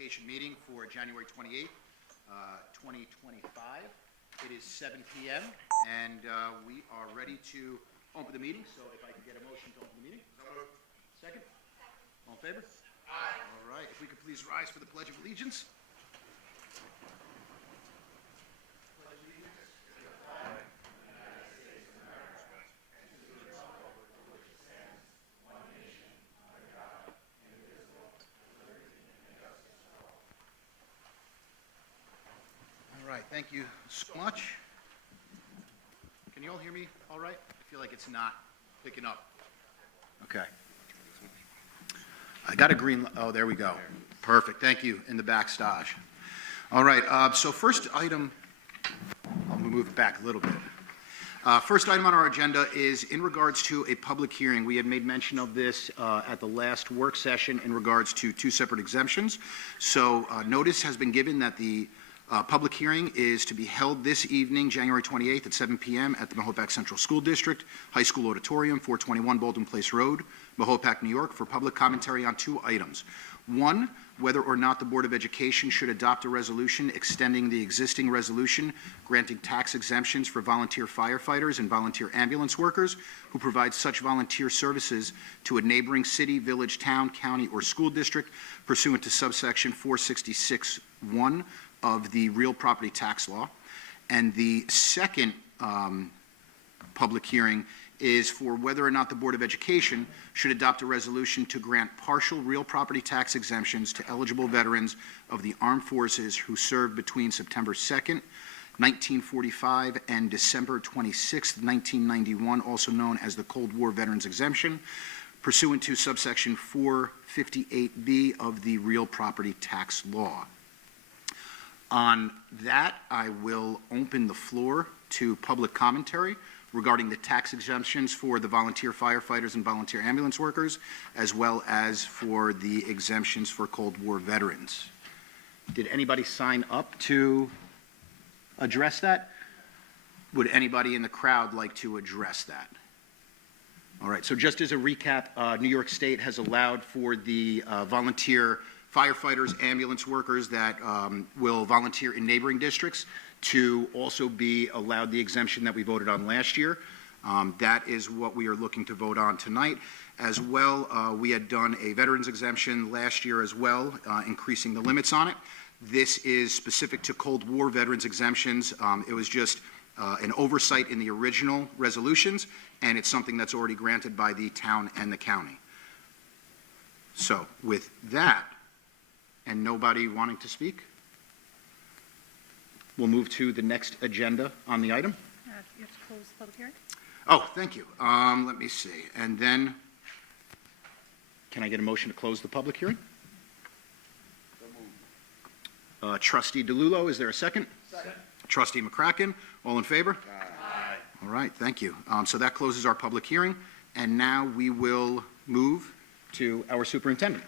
Education meeting for January 28th, 2025. It is 7 p.m. and we are ready to open the meeting. So if I can get a motion to open the meeting. Second? All in favor? Aye. All right. If we could please rise for the Pledge of Allegiance. All right, thank you so much. Can you all hear me all right? I feel like it's not picking up. Okay. I got a green, oh, there we go. Perfect, thank you, in the back stage. All right, so first item, I'm gonna move it back a little bit. First item on our agenda is in regards to a public hearing. We had made mention of this at the last work session in regards to two separate exemptions. So notice has been given that the public hearing is to be held this evening, January 28th at 7 p.m. at the Mahopac Central School District High School Auditorium, 421 Baldwin Place Road, Mahopac, New York, for public commentary on two items. One, whether or not the Board of Education should adopt a resolution extending the existing resolution granting tax exemptions for volunteer firefighters and volunteer ambulance workers who provide such volunteer services to a neighboring city, village, town, county, or school district pursuant to subsection 466(1) of the real property tax law. And the second public hearing is for whether or not the Board of Education should adopt a resolution to grant partial real property tax exemptions to eligible veterans of the armed forces who served between September 2nd, 1945 and December 26th, 1991, also known as the Cold War Veterans Exemption, pursuant to subsection 458B of the real property tax law. On that, I will open the floor to public commentary regarding the tax exemptions for the volunteer firefighters and volunteer ambulance workers, as well as for the exemptions for Cold War veterans. Did anybody sign up to address that? Would anybody in the crowd like to address that? All right, so just as a recap, New York State has allowed for the volunteer firefighters, ambulance workers that will volunteer in neighboring districts to also be allowed the exemption that we voted on last year. That is what we are looking to vote on tonight. As well, we had done a veterans exemption last year as well, increasing the limits on it. This is specific to Cold War veterans exemptions. It was just an oversight in the original resolutions, and it's something that's already granted by the town and the county. So with that, and nobody wanting to speak, we'll move to the next agenda on the item. You have to close the public hearing. Oh, thank you. Let me see. And then, can I get a motion to close the public hearing? Trustee DeLullo, is there a second? Second. Trustee McCracken, all in favor? Aye. All right, thank you. So that closes our public hearing, and now we will move to our superintendent.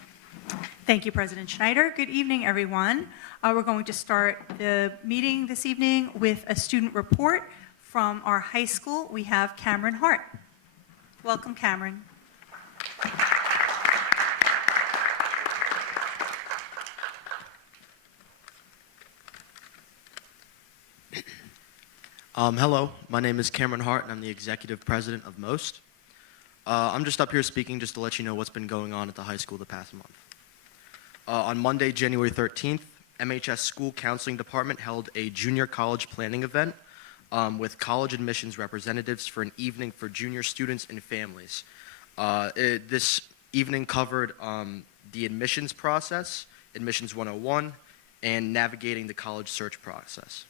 Thank you, President Schneider. Good evening, everyone. We're going to start the meeting this evening with a student report from our high school. We have Cameron Hart. Welcome, Cameron. Hello, my name is Cameron Hart, and I'm the executive president of MOST. I'm just up here speaking just to let you know what's been going on at the high school the past month. On Monday, January 13th, MHS School Counseling Department held a junior college planning event with college admissions representatives for an evening for junior students and families. This evening covered the admissions process, Admissions 101, and navigating the college search process.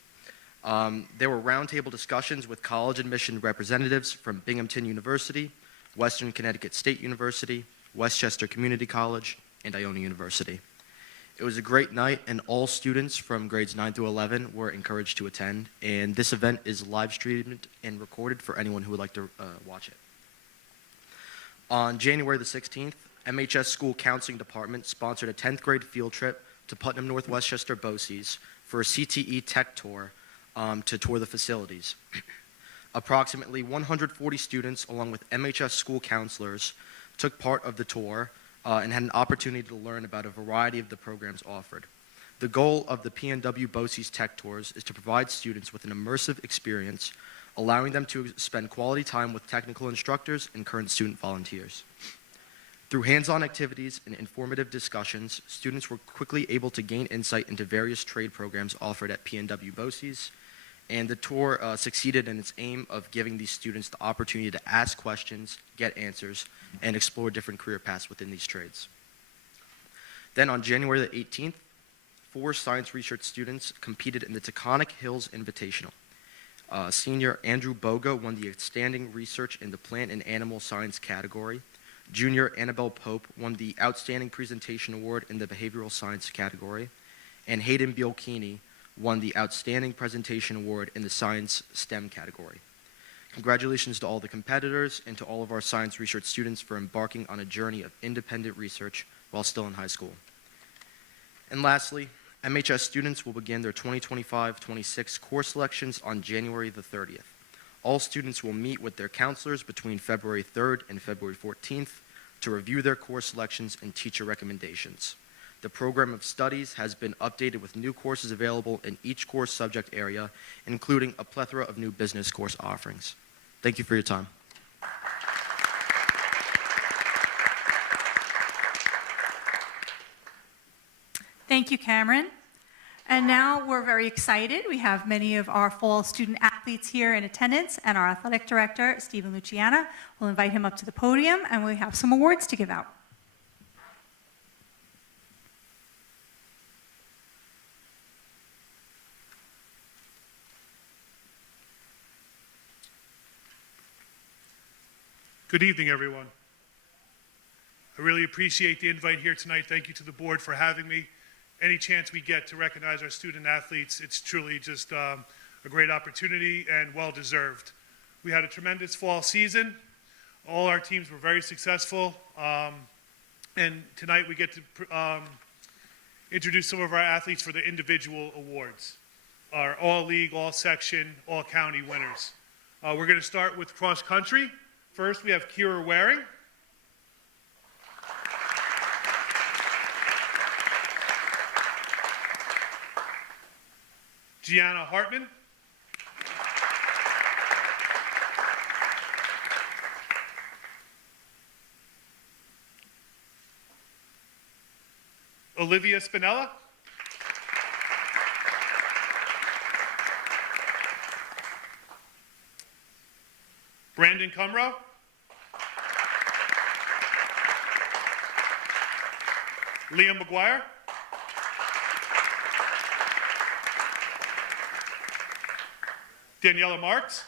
There were roundtable discussions with college admission representatives from Binghamton University, Western Connecticut State University, Westchester Community College, and Iona University. It was a great night, and all students from grades 9 through 11 were encouraged to attend, and this event is live streamed and recorded for anyone who would like to watch it. On January the 16th, MHS School Counseling Department sponsored a 10th grade field trip to Putnam North Westchester BOCES for a CTE tech tour to tour the facilities. Approximately 140 students, along with MHS school counselors, took part of the tour, and had an opportunity to learn about a variety of the programs offered. The goal of the PNW BOCES Tech Tours is to provide students with an immersive experience, allowing them to spend quality time with technical instructors and current student volunteers. Through hands-on activities and informative discussions, students were quickly able to gain insight into various trade programs offered at PNW BOCES, and the tour succeeded in its aim of giving these students the opportunity to ask questions, get answers, and explore different career paths within these trades. Then on January the 18th, 4 science research students competed in the Taconic Hills Invitational. Senior Andrew Boga won the Outstanding Research in the Plant and Animal Science category. Junior Annabelle Pope won the Outstanding Presentation Award in the Behavioral Science category. And Hayden Biolchini won the Outstanding Presentation Award in the Science STEM category. Congratulations to all the competitors and to all of our science research students for embarking on a journey of independent research while still in high school. And lastly, MHS students will begin their 2025-26 course selections on January the 30th. All students will meet with their counselors between February 3rd and February 14th to review their course selections and teacher recommendations. The program of studies has been updated with new courses available in each course subject area, including a plethora of new business course offerings. Thank you for your time. Thank you, Cameron. And now we're very excited. We have many of our fall student athletes here in attendance, and our athletic director, Stephen Luciana, will invite him up to the podium, and we have some awards to give out. Good evening, everyone. I really appreciate the invite here tonight. Thank you to the board for having me. Any chance we get to recognize our student athletes, it's truly just a great opportunity and well-deserved. We had a tremendous fall season. All our teams were very successful. And tonight we get to introduce some of our athletes for the individual awards. Our all-league, all-section, all-county winners. We're going to start with cross-country. First, we have Kira Waring. Gianna Hartman. Olivia Spinella. Brandon Cumrow. Liam McGuire. Daniela Marks.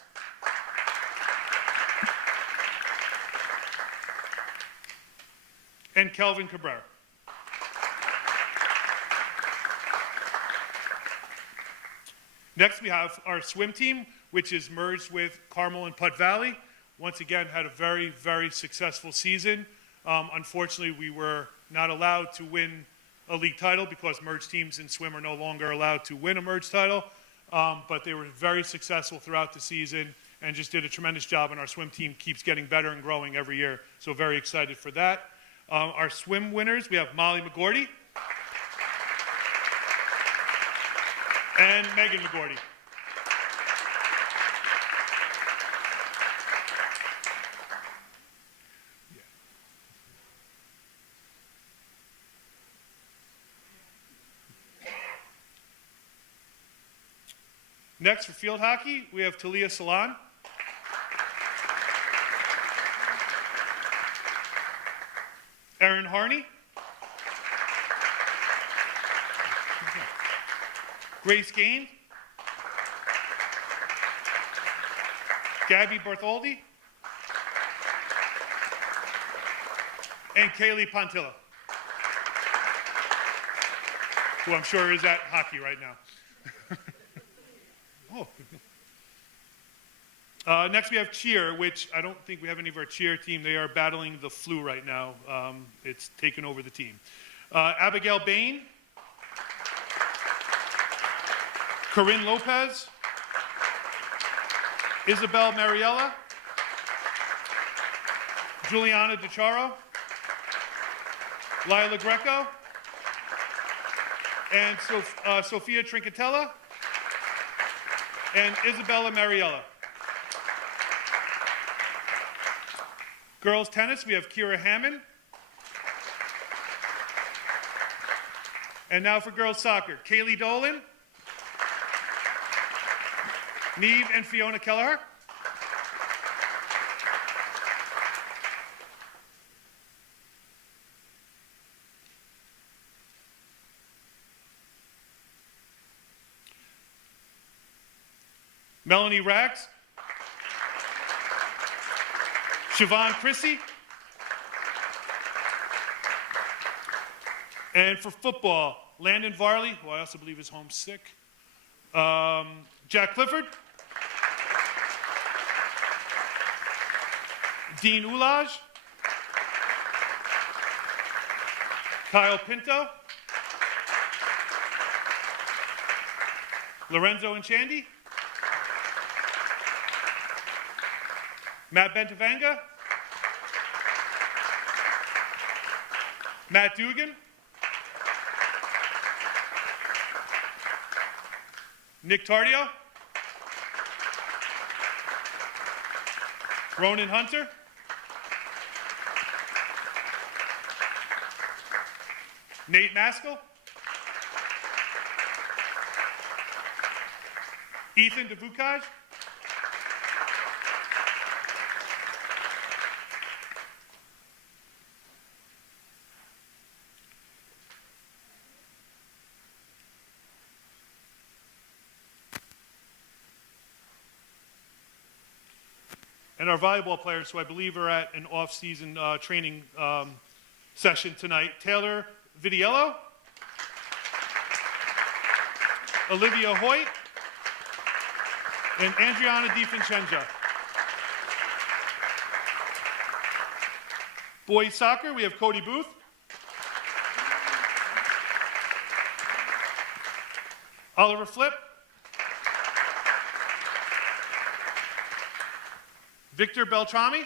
And Kelvin Cabrera. Next, we have our swim team, which is merged with Carmel and Putt Valley. Once again, had a very, very successful season. Unfortunately, we were not allowed to win a league title because merged teams in swim are no longer allowed to win a merged title. But they were very successful throughout the season and just did a tremendous job, and our swim team keeps getting better and growing every year, so very excited for that. Our swim winners, we have Molly McGordy and Megan McGordy. Next, for field hockey, we have Talia Salon. Erin Harney. Grace Gain. Gabby Bartholdi. And Kaylee Pontilla, who I'm sure is at hockey right now. Next, we have cheer, which I don't think we have any of our cheer team. They are battling the flu right now. It's taken over the team. Abigail Bain, Corinne Lopez, Isabel Mariella, Juliana DiCharo, Lila Greco, and Sophia Trincatella, and Isabella Mariella. Girls tennis, we have Kira Hammond. And now for girls soccer, Kaylee Dolan, Neve and Fiona Kelleher. Melanie Rags, Siobhan Chrissy, and for football, Landon Varley, who I also believe is homesick, Jack Clifford, Dean Ulaj, Kyle Pinto, Lorenzo and Chandy, Matt Bentavanga, Matt Dugan, Nick Tardio, Ronan Hunter, Nate Maskell, Ethan DeVukaj, and our volleyball players, who I believe are at an off-season training session tonight. Taylor Vidiello, Olivia Hoyt, and Andriana DiFincenza. Boys soccer, we have Cody Booth, Oliver Flip, Victor Beltrami,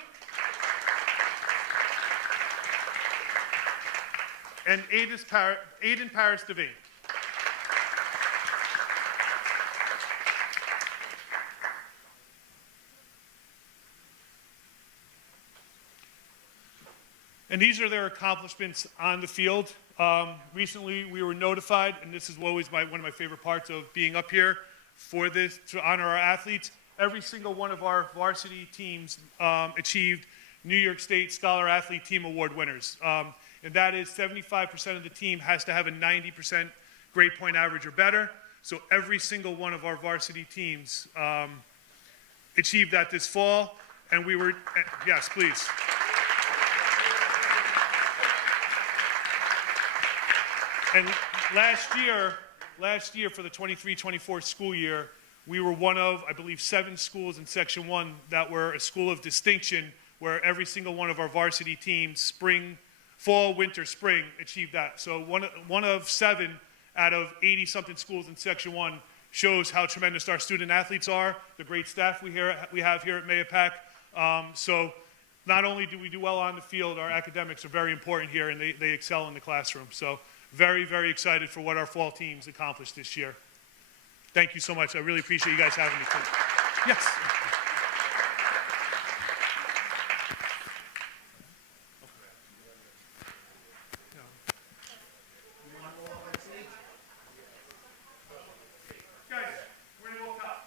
and Aiden Paris Devine. And these are their accomplishments on the field. Recently, we were notified, and this is always one of my favorite parts of being up here for this, to honor our athletes. Every single one of our varsity teams achieved New York State Scholar Athlete Team Award winners. And that is 75% of the team has to have a 90% grade point average or better. So every single one of our varsity teams achieved that this fall. And we were, yes, please. And last year for the 23-24 school year, we were one of, I believe, 7 schools in Section 1 that were a school of distinction, where every single one of our varsity teams, spring, fall, winter, spring, achieved that. So one of 7 out of 80-something schools in Section 1 shows how tremendous our student athletes are, the great staff we have here at Mayapack. So not only do we do well on the field, our academics are very important here, and they excel in the classroom. So very, very excited for what our fall teams accomplished this year. Thank you so much. I really appreciate you guys having me. Yes. Guys, we're gonna walk up.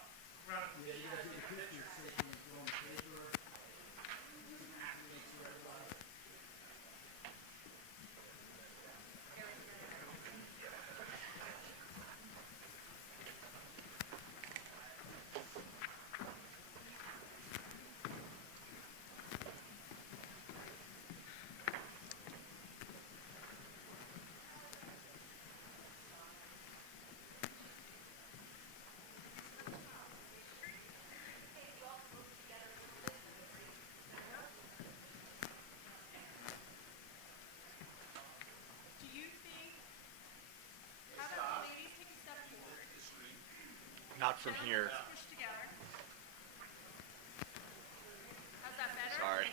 Not from here. Sorry.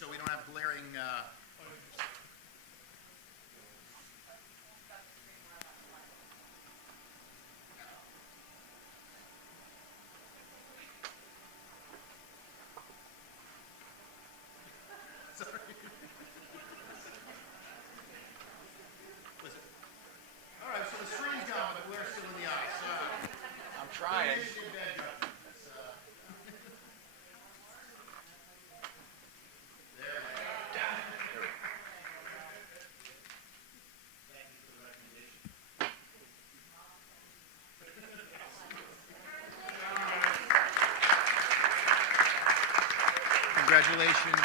so we don't have glaring. All right, so the screen's gone, but we're still in the eyes. I'm trying. Congratulations.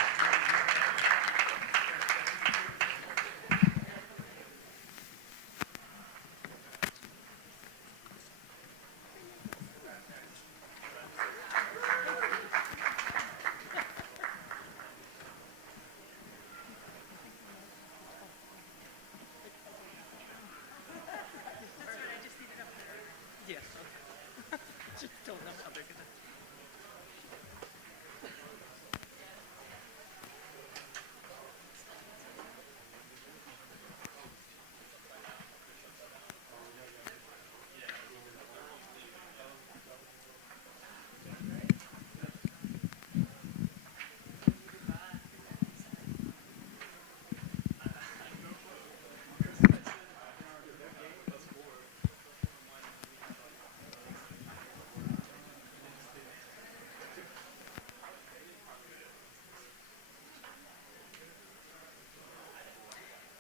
Yes. Just don't know how they're gonna.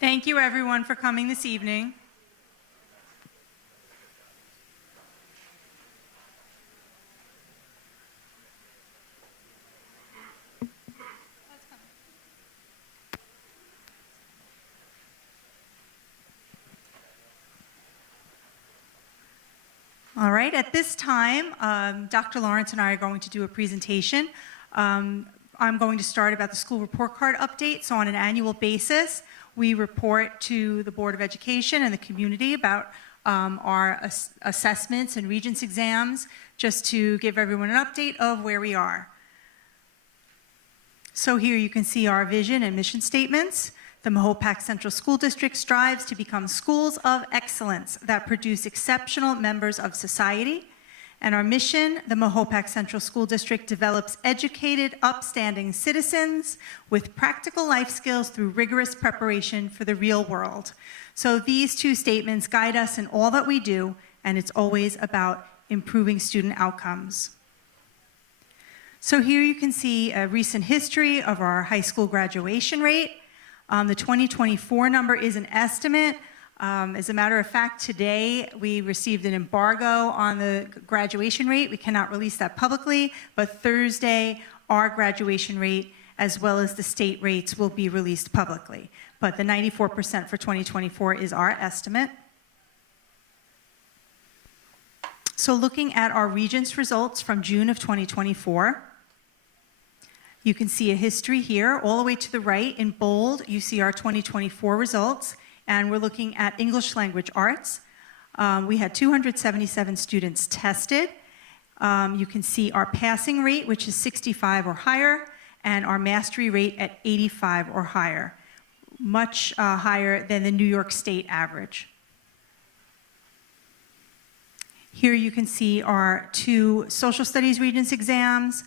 Thank you, everyone, for coming this evening. All right, at this time, Dr. Lawrence and I are going to do a presentation. I'm going to start about the school report card update. So on an annual basis, we report to the Board of Education and the community about our assessments and Regents exams, just to give everyone an update of where we are. So here you can see our vision and mission statements. The Mahopac Central School District strives to become schools of excellence that produce exceptional members of society. And our mission, the Mahopac Central School District develops educated, upstanding citizens with practical life skills through rigorous preparation for the real world. So these two statements guide us in all that we do, and it's always about improving student outcomes. So here you can see a recent history of our high school graduation rate. The 2024 number is an estimate. As a matter of fact, today we received an embargo on the graduation rate. We cannot release that publicly, but Thursday, our graduation rate, as well as the state rates, will be released publicly. But the 94% for 2024 is our estimate. So looking at our Regents results from June of 2024, you can see a history here. All the way to the right in bold, you see our 2024 results. And we're looking at English language arts. We had 277 students tested. You can see our passing rate, which is 65 or higher, and our mastery rate at 85 or higher, much higher than the New York State average. Here you can see our two social studies Regents exams.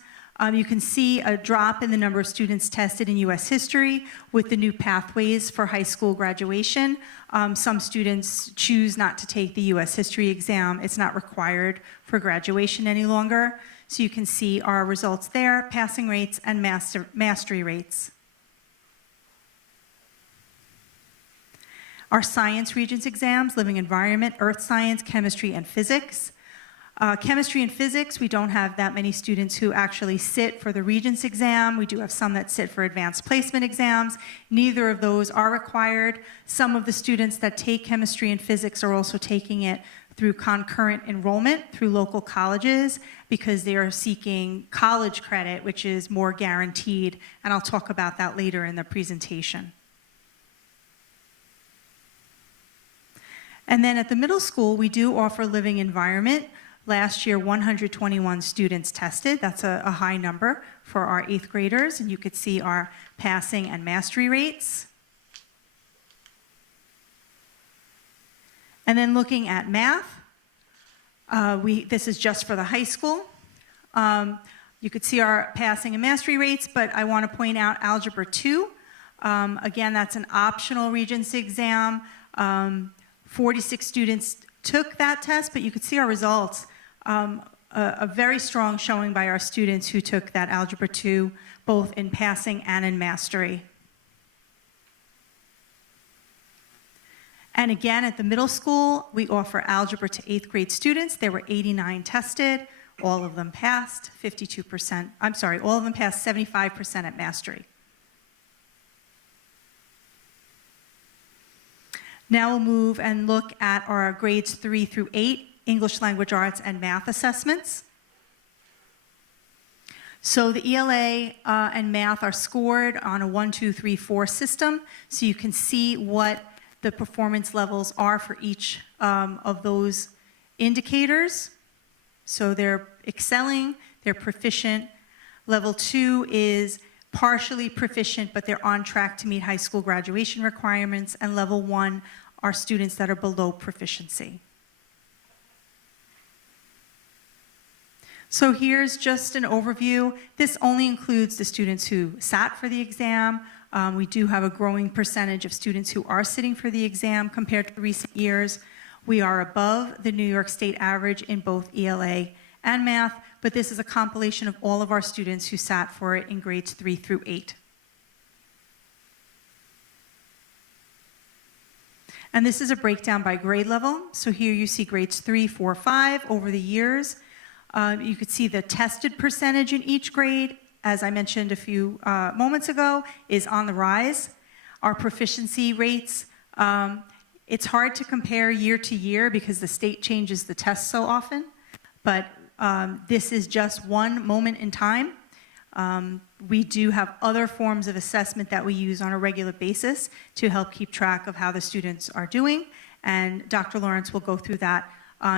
You can see a drop in the number of students tested in U.S. history with the new pathways for high school graduation. Some students choose not to take the U.S. history exam. It's not required for graduation any longer. So you can see our results there, passing rates and mastery rates. Our science Regents exams, living environment, earth science, chemistry, and physics. Chemistry and physics, we don't have that many students who actually sit for the Regents exam. We do have some that sit for advanced placement exams. Neither of those are required. Some of the students that take chemistry and physics are also taking it through concurrent enrollment through local colleges because they are seeking college credit, which is more guaranteed, and I'll talk about that later in the presentation. And then at the middle school, we do offer living environment. Last year, 121 students tested. That's a high number for our 8th graders, and you could see our passing and mastery rates. And then looking at math, this is just for the high school. You could see our passing and mastery rates, but I want to point out Algebra 2. Again, that's an optional Regents exam. 46 students took that test, but you could see our results. A very strong showing by our students who took that Algebra 2, both in passing and in mastery. And again, at the middle school, we offer algebra to 8th grade students. There were 89 tested. All of them passed 52%. I'm sorry, all of them passed 75% at mastery. Now we'll move and look at our grades 3 through 8, English language arts and math assessments. So the ELA and math are scored on a 1, 2, 3, 4 system, so you can see what the performance levels are for each of those indicators. So they're excelling, they're proficient. Level 2 is partially proficient, but they're on track to meet high school graduation requirements. And level 1 are students that are below proficiency. So here's just an overview. This only includes the students who sat for the exam. We do have a growing percentage of students who are sitting for the exam compared to recent years. We are above the New York State average in both ELA and math, but this is a compilation of all of our students who sat for it in grades 3 through 8. And this is a breakdown by grade level. So here you see grades 3, 4, 5 over the years. You could see the tested percentage in each grade, as I mentioned a few moments ago, is on the rise. Our proficiency rates, it's hard to compare year to year because the state changes the tests so often, but this is just one moment in time. We do have other forms of assessment that we use on a regular basis to help keep track of how the students are doing, and Dr. Lawrence will go through that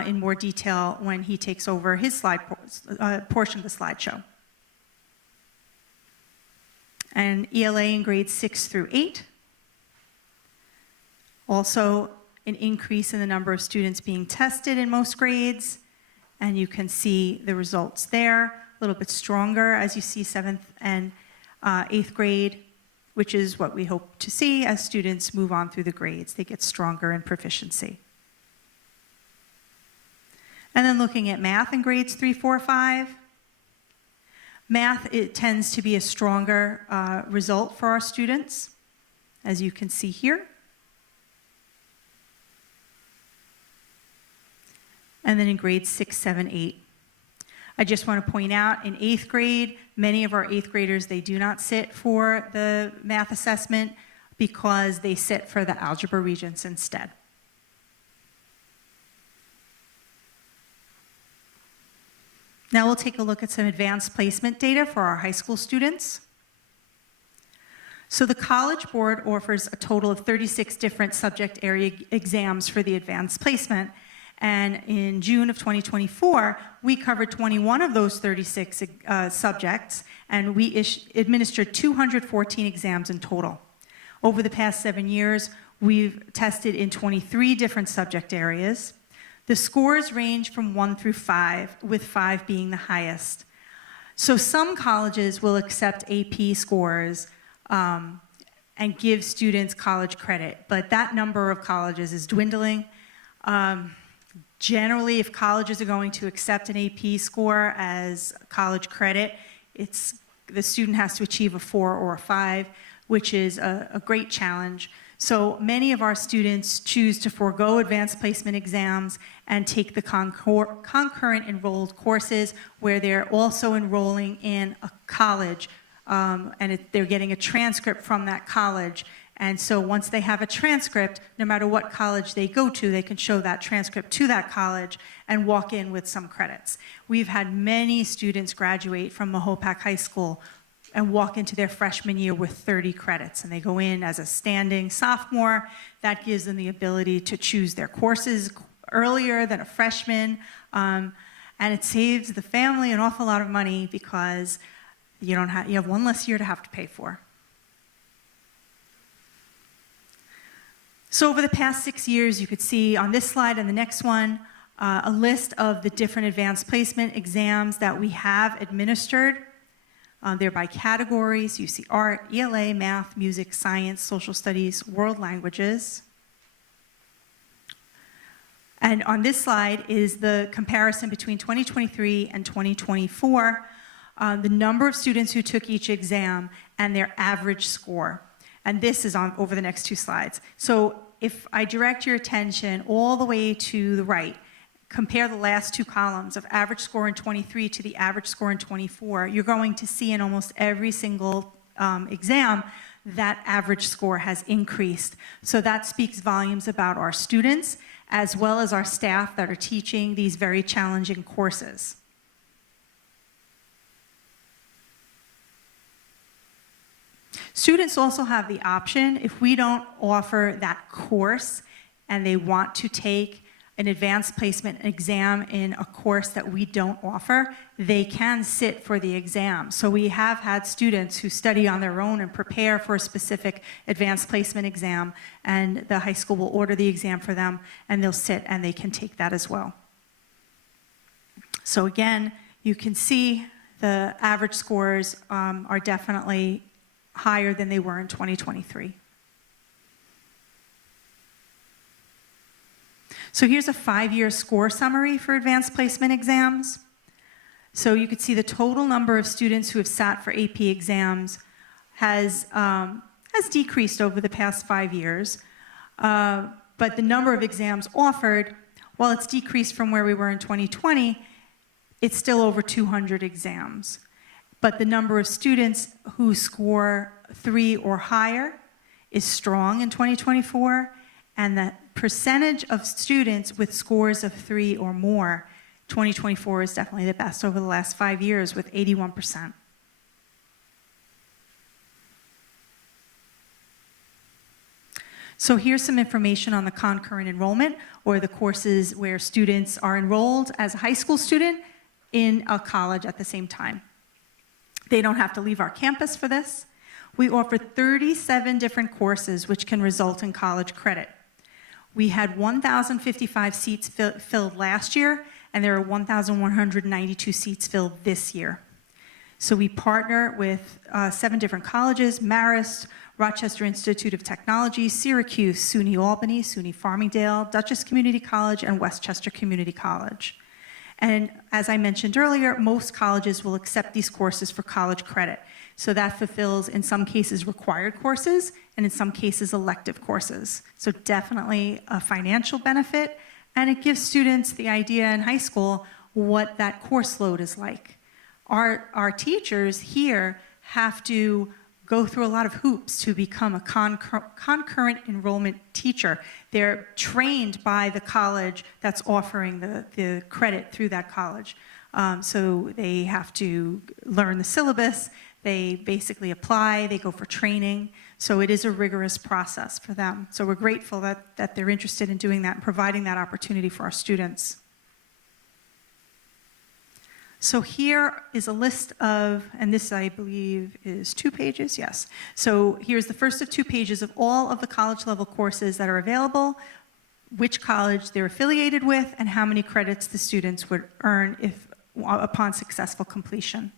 in more detail when he takes over his slide portion of the slideshow. And ELA in grades 6 through 8. Also, an increase in the number of students being tested in most grades, and you can see the results there, a little bit stronger as you see 7th and 8th grade, which is what we hope to see as students move on through the grades. They get stronger in proficiency. And then looking at math in grades 3, 4, 5. Math, it tends to be a stronger result for our students, as you can see here. And then in grades 6, 7, 8. I just want to point out in 8th grade, many of our 8th graders, they do not sit for the math assessment because they sit for the algebra regents instead. Now we'll take a look at some advanced placement data for our high school students. So the College Board offers a total of 36 different subject area exams for the advanced placement. And in June of 2024, we covered 21 of those 36 subjects, and we administered 214 exams in total. Over the past 7 years, we've tested in 23 different subject areas. The scores range from 1 through 5, with 5 being the highest. So some colleges will accept AP scores and give students college credit, but that number of colleges is dwindling. Generally, if colleges are going to accept an AP score as college credit, the student has to achieve a 4 or a 5, which is a great challenge. So many of our students choose to forego advanced placement exams and take the concurrent enrolled courses where they're also enrolling in a college and they're getting a transcript from that college. And so once they have a transcript, no matter what college they go to, they can show that transcript to that college and walk in with some credits. We've had many students graduate from Mahopac High School and walk into their freshman year with 30 credits. And they go in as a standing sophomore. That gives them the ability to choose their courses earlier than a freshman. and it saves the family an awful lot of money because you have one less year to have to pay for. So over the past 6 years, you could see on this slide and the next one, a list of the different advanced placement exams that we have administered. They're by categories. You see art, ELA, math, music, science, social studies, world languages. And on this slide is the comparison between 2023 and 2024, the number of students who took each exam and their average score. And this is on over the next 2 slides. So if I direct your attention all the way to the right, compare the last 2 columns of average score in 23 to the average score in 24, you're going to see in almost every single exam that average score has increased. So that speaks volumes about our students as well as our staff that are teaching these very challenging courses. Students also have the option, if we don't offer that course and they want to take an advanced placement exam in a course that we don't offer, they can sit for the exam. So we have had students who study on their own and prepare for a specific advanced placement exam, and the high school will order the exam for them, and they'll sit and they can take that as well. So again, you can see the average scores are definitely higher than they were in 2023. So here's a 5-year score summary for advanced placement exams. So you could see the total number of students who have sat for AP exams has decreased over the past 5 years. But the number of exams offered, while it's decreased from where we were in 2020, it's still over 200 exams. But the number of students who score 3 or higher is strong in 2024, and the percentage of students with scores of 3 or more, 2024 is definitely the best over the last 5 years with 81%. So here's some information on the concurrent enrollment, or the courses where students are enrolled as a high school student in a college at the same time. They don't have to leave our campus for this. We offer 37 different courses which can result in college credit. We had 1,055 seats filled last year, and there are 1,192 seats filled this year. So we partner with 7 different colleges: Marist, Rochester Institute of Technology, Syracuse, SUNY Albany, SUNY Farmingdale, Dutchess Community College, and Westchester Community College. And as I mentioned earlier, most colleges will accept these courses for college credit. So that fulfills, in some cases, required courses, and in some cases, elective courses. So definitely a financial benefit, and it gives students the idea in high school what that course load is like. Our teachers here have to go through a lot of hoops to become a concurrent enrollment teacher. They're trained by the college that's offering the credit through that college. So they have to learn the syllabus, they basically apply, they go for training. So it is a rigorous process for them. So we're grateful that they're interested in doing that and providing that opportunity for our students. So here is a list of, and this I believe is 2 pages, yes. So here's the first of 2 pages of all of the college level courses that are available, which college they're affiliated with, and how many credits the students would earn upon successful completion.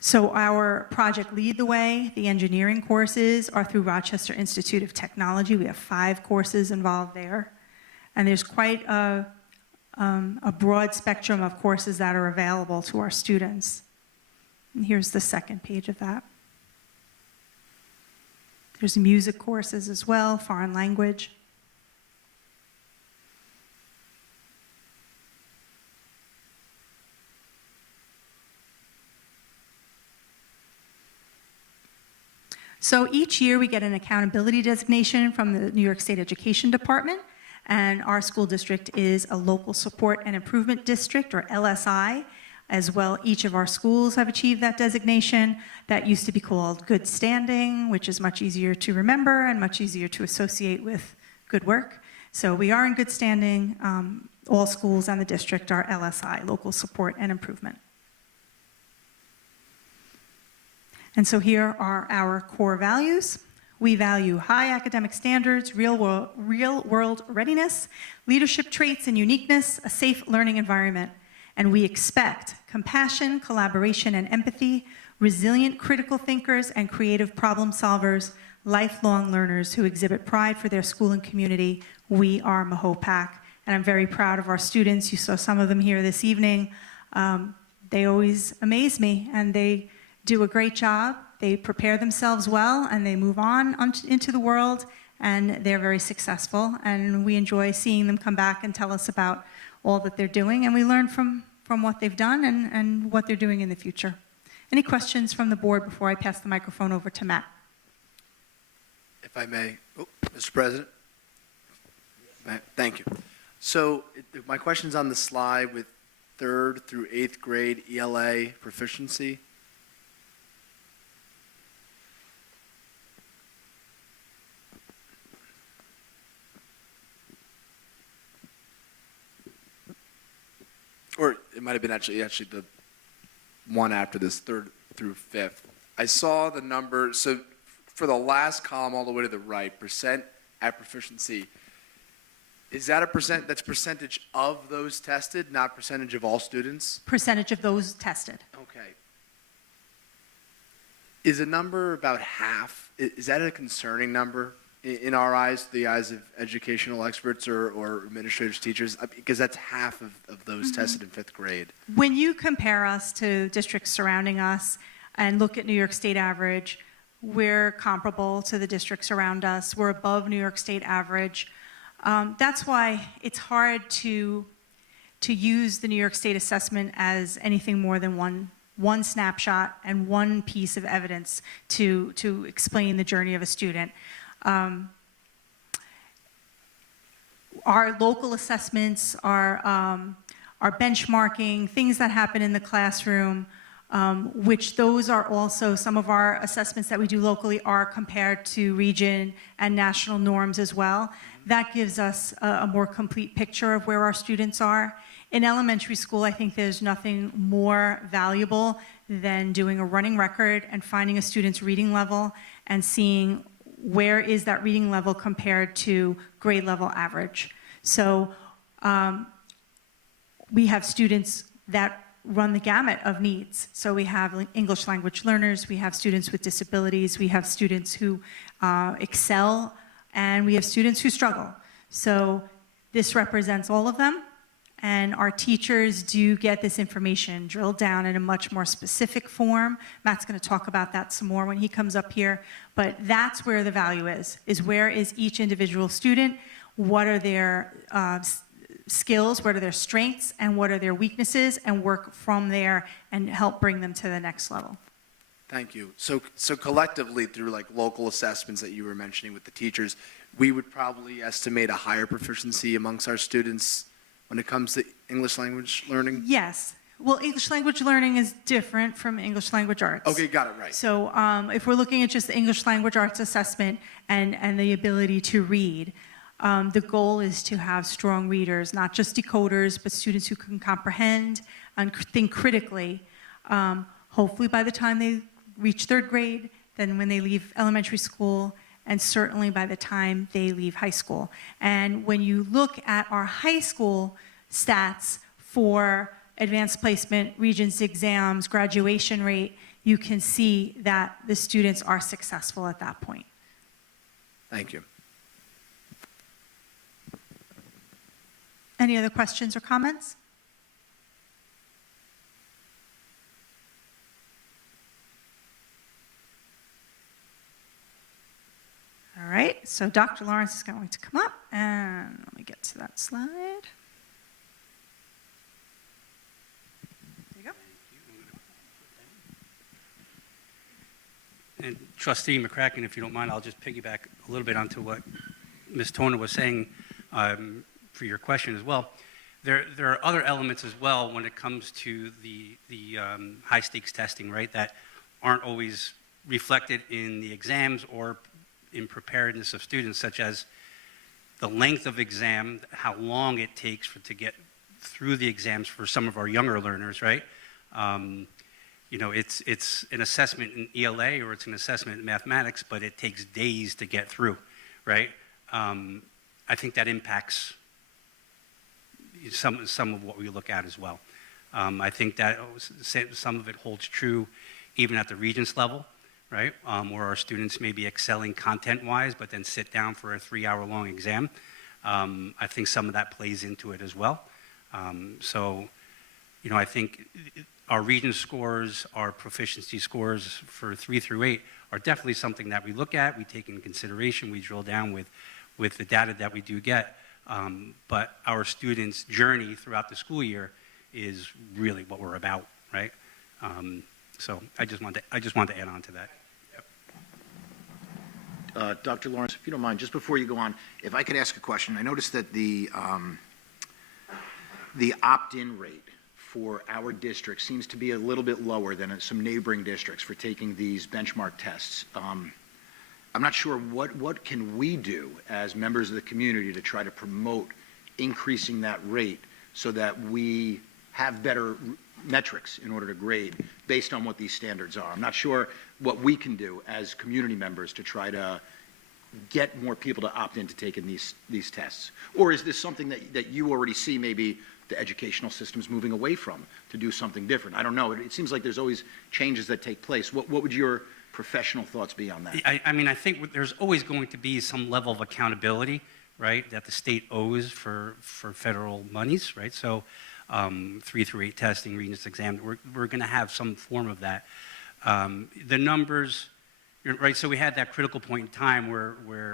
So our project Lead the Way, the engineering courses, are through Rochester Institute of Technology. We have 5 courses involved there. And there's quite a broad spectrum of courses that are available to our students. And here's the second page of that. There's music courses as well, foreign language. So each year we get an accountability designation from the New York State Education Department, and our school district is a local support and improvement district, or LSI, as well. Each of our schools have achieved that designation. That used to be called good standing, which is much easier to remember and much easier to associate with good work. So we are in good standing. All schools and the district are LSI, local support and improvement. And so here are our core values. We value high academic standards, real world readiness, leadership traits and uniqueness, a safe learning environment. And we expect compassion, collaboration, and empathy, resilient critical thinkers and creative problem solvers, lifelong learners who exhibit pride for their school and community. We are Mahopac, and I'm very proud of our students. You saw some of them here this evening. They always amaze me, and they do a great job. They prepare themselves well, and they move on into the world, and they're very successful. And we enjoy seeing them come back and tell us about all that they're doing, and we learn from what they've done and what they're doing in the future. Any questions from the board before I pass the microphone over to Matt? If I may, Mr. President? Thank you. So my question's on the slide with 3rd through 8th grade ELA proficiency. Or it might have been actually the one after this, 3rd through 5th. I saw the number, so for the last column all the way to the right, percent at proficiency, is that that's percentage of those tested, not percentage of all students? Percentage of those tested. Okay. Is a number about half, is that a concerning number in our eyes, the eyes of educational experts or administrators, teachers? Because that's half of those tested in 5th grade. When you compare us to districts surrounding us and look at New York State average, we're comparable to the districts around us. We're above New York State average. That's why it's hard to use the New York State assessment as anything more than one snapshot and one piece of evidence to explain the journey of a student. Our local assessments, our benchmarking, things that happen in the classroom, which those are also some of our assessments that we do locally are compared to region and national norms as well. That gives us a more complete picture of where our students are. In elementary school, I think there's nothing more valuable than doing a running record and finding a student's reading level and seeing where is that reading level compared to grade level average. So we have students that run the gamut of needs. So we have English language learners, we have students with disabilities, we have students who excel, and we have students who struggle. So this represents all of them, and our teachers do get this information drilled down in a much more specific form. Matt's going to talk about that some more when he comes up here, but that's where the value is where is each individual student, what are their skills, what are their strengths, and what are their weaknesses, and work from there and help bring them to the next level. Thank you. So collectively, through like local assessments that you were mentioning with the teachers, we would probably estimate a higher proficiency amongst our students when it comes to English language learning? Yes. Well, English language learning is different from English language arts. Okay, got it right. So if we're looking at just the English language arts assessment and the ability to read, the goal is to have strong readers, not just decoders, but students who can comprehend and think critically. Hopefully by the time they reach 3rd grade, then when they leave elementary school, and certainly by the time they leave high school. And when you look at our high school stats for advanced placement, Regents exams, graduation rate, you can see that the students are successful at that point. Thank you. Any other questions or comments? All right, so Dr. Lawrence is going to come up, and let me get to that slide. There you go. And Trustee McCracken, if you don't mind, I'll just piggyback a little bit onto what Ms. Toner was saying for your question as well. There are other elements as well when it comes to the high stakes testing, right, that aren't always reflected in the exams or in preparedness of students, such as the length of exam, how long it takes to get through the exams for some of our younger learners, right? You know, it's an assessment in ELA or it's an assessment in mathematics, but it takes days to get through, right? I think that impacts some of what we look at as well. I think that some of it holds true even at the Regents level, right? Where our students may be excelling content-wise, but then sit down for a 3-hour-long exam. I think some of that plays into it as well. So, you know, I think our Regents scores, our proficiency scores for 3 through 8 are definitely something that we look at, we take into consideration, we drill down with the data that we do get. But our students' journey throughout the school year is really what we're about, right? So I just wanted to add on to that. Dr. Lawrence, if you don't mind, just before you go on, if I could ask a question. I noticed that the opt-in rate for our district seems to be a little bit lower than some neighboring districts for taking these benchmark tests. I'm not sure what can we do as members of the community to try to promote increasing that rate so that we have better metrics in order to grade based on what these standards are. I'm not sure what we can do as community members to try to get more people to opt in to taking these tests. Or is this something that you already see maybe the educational system's moving away from to do something different? I don't know. It seems like there's always changes that take place. What would your professional thoughts be on that? I mean, I think there's always going to be some level of accountability, right, that the state owes for federal monies, right? So 3 through 8 testing, Regents exam, we're going to have some form of that. The numbers, right, so we had that critical point in time where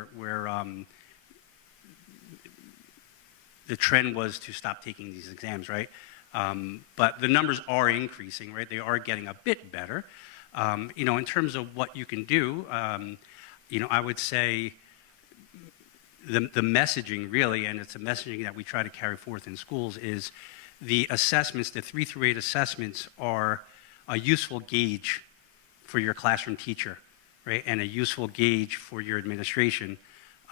the trend was to stop taking these exams, right? But the numbers are increasing, right? They are getting a bit better. You know, in terms of what you can do, you know, I would say the messaging really, and it's a messaging that we try to carry forth in schools, is the assessments, the 3 through 8 assessments are a useful gauge for your classroom teacher, right? And a useful gauge for your administration,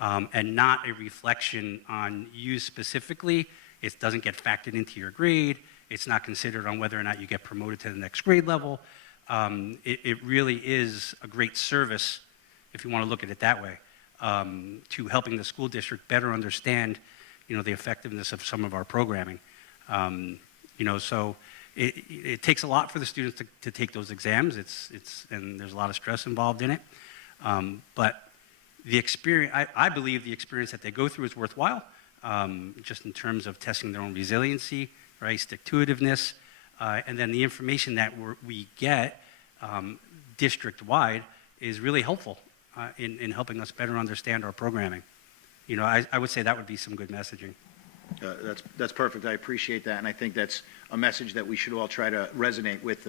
and not a reflection on you specifically. It doesn't get factored into your grade. It's not considered on whether or not you get promoted to the next grade level. It really is a great service, if you want to look at it that way, to helping the school district better understand, you know, the effectiveness of some of our programming. You know, so it takes a lot for the students to take those exams. And there's a lot of stress involved in it. But the experience, I believe the experience that they go through is worthwhile, just in terms of testing their own resiliency, right, stick-to-itiveness, and then the information that we get district-wide is really helpful in helping us better understand our programming. You know, I would say that would be some good messaging. That's perfect. I appreciate that, and I think that's a message that we should all try to resonate with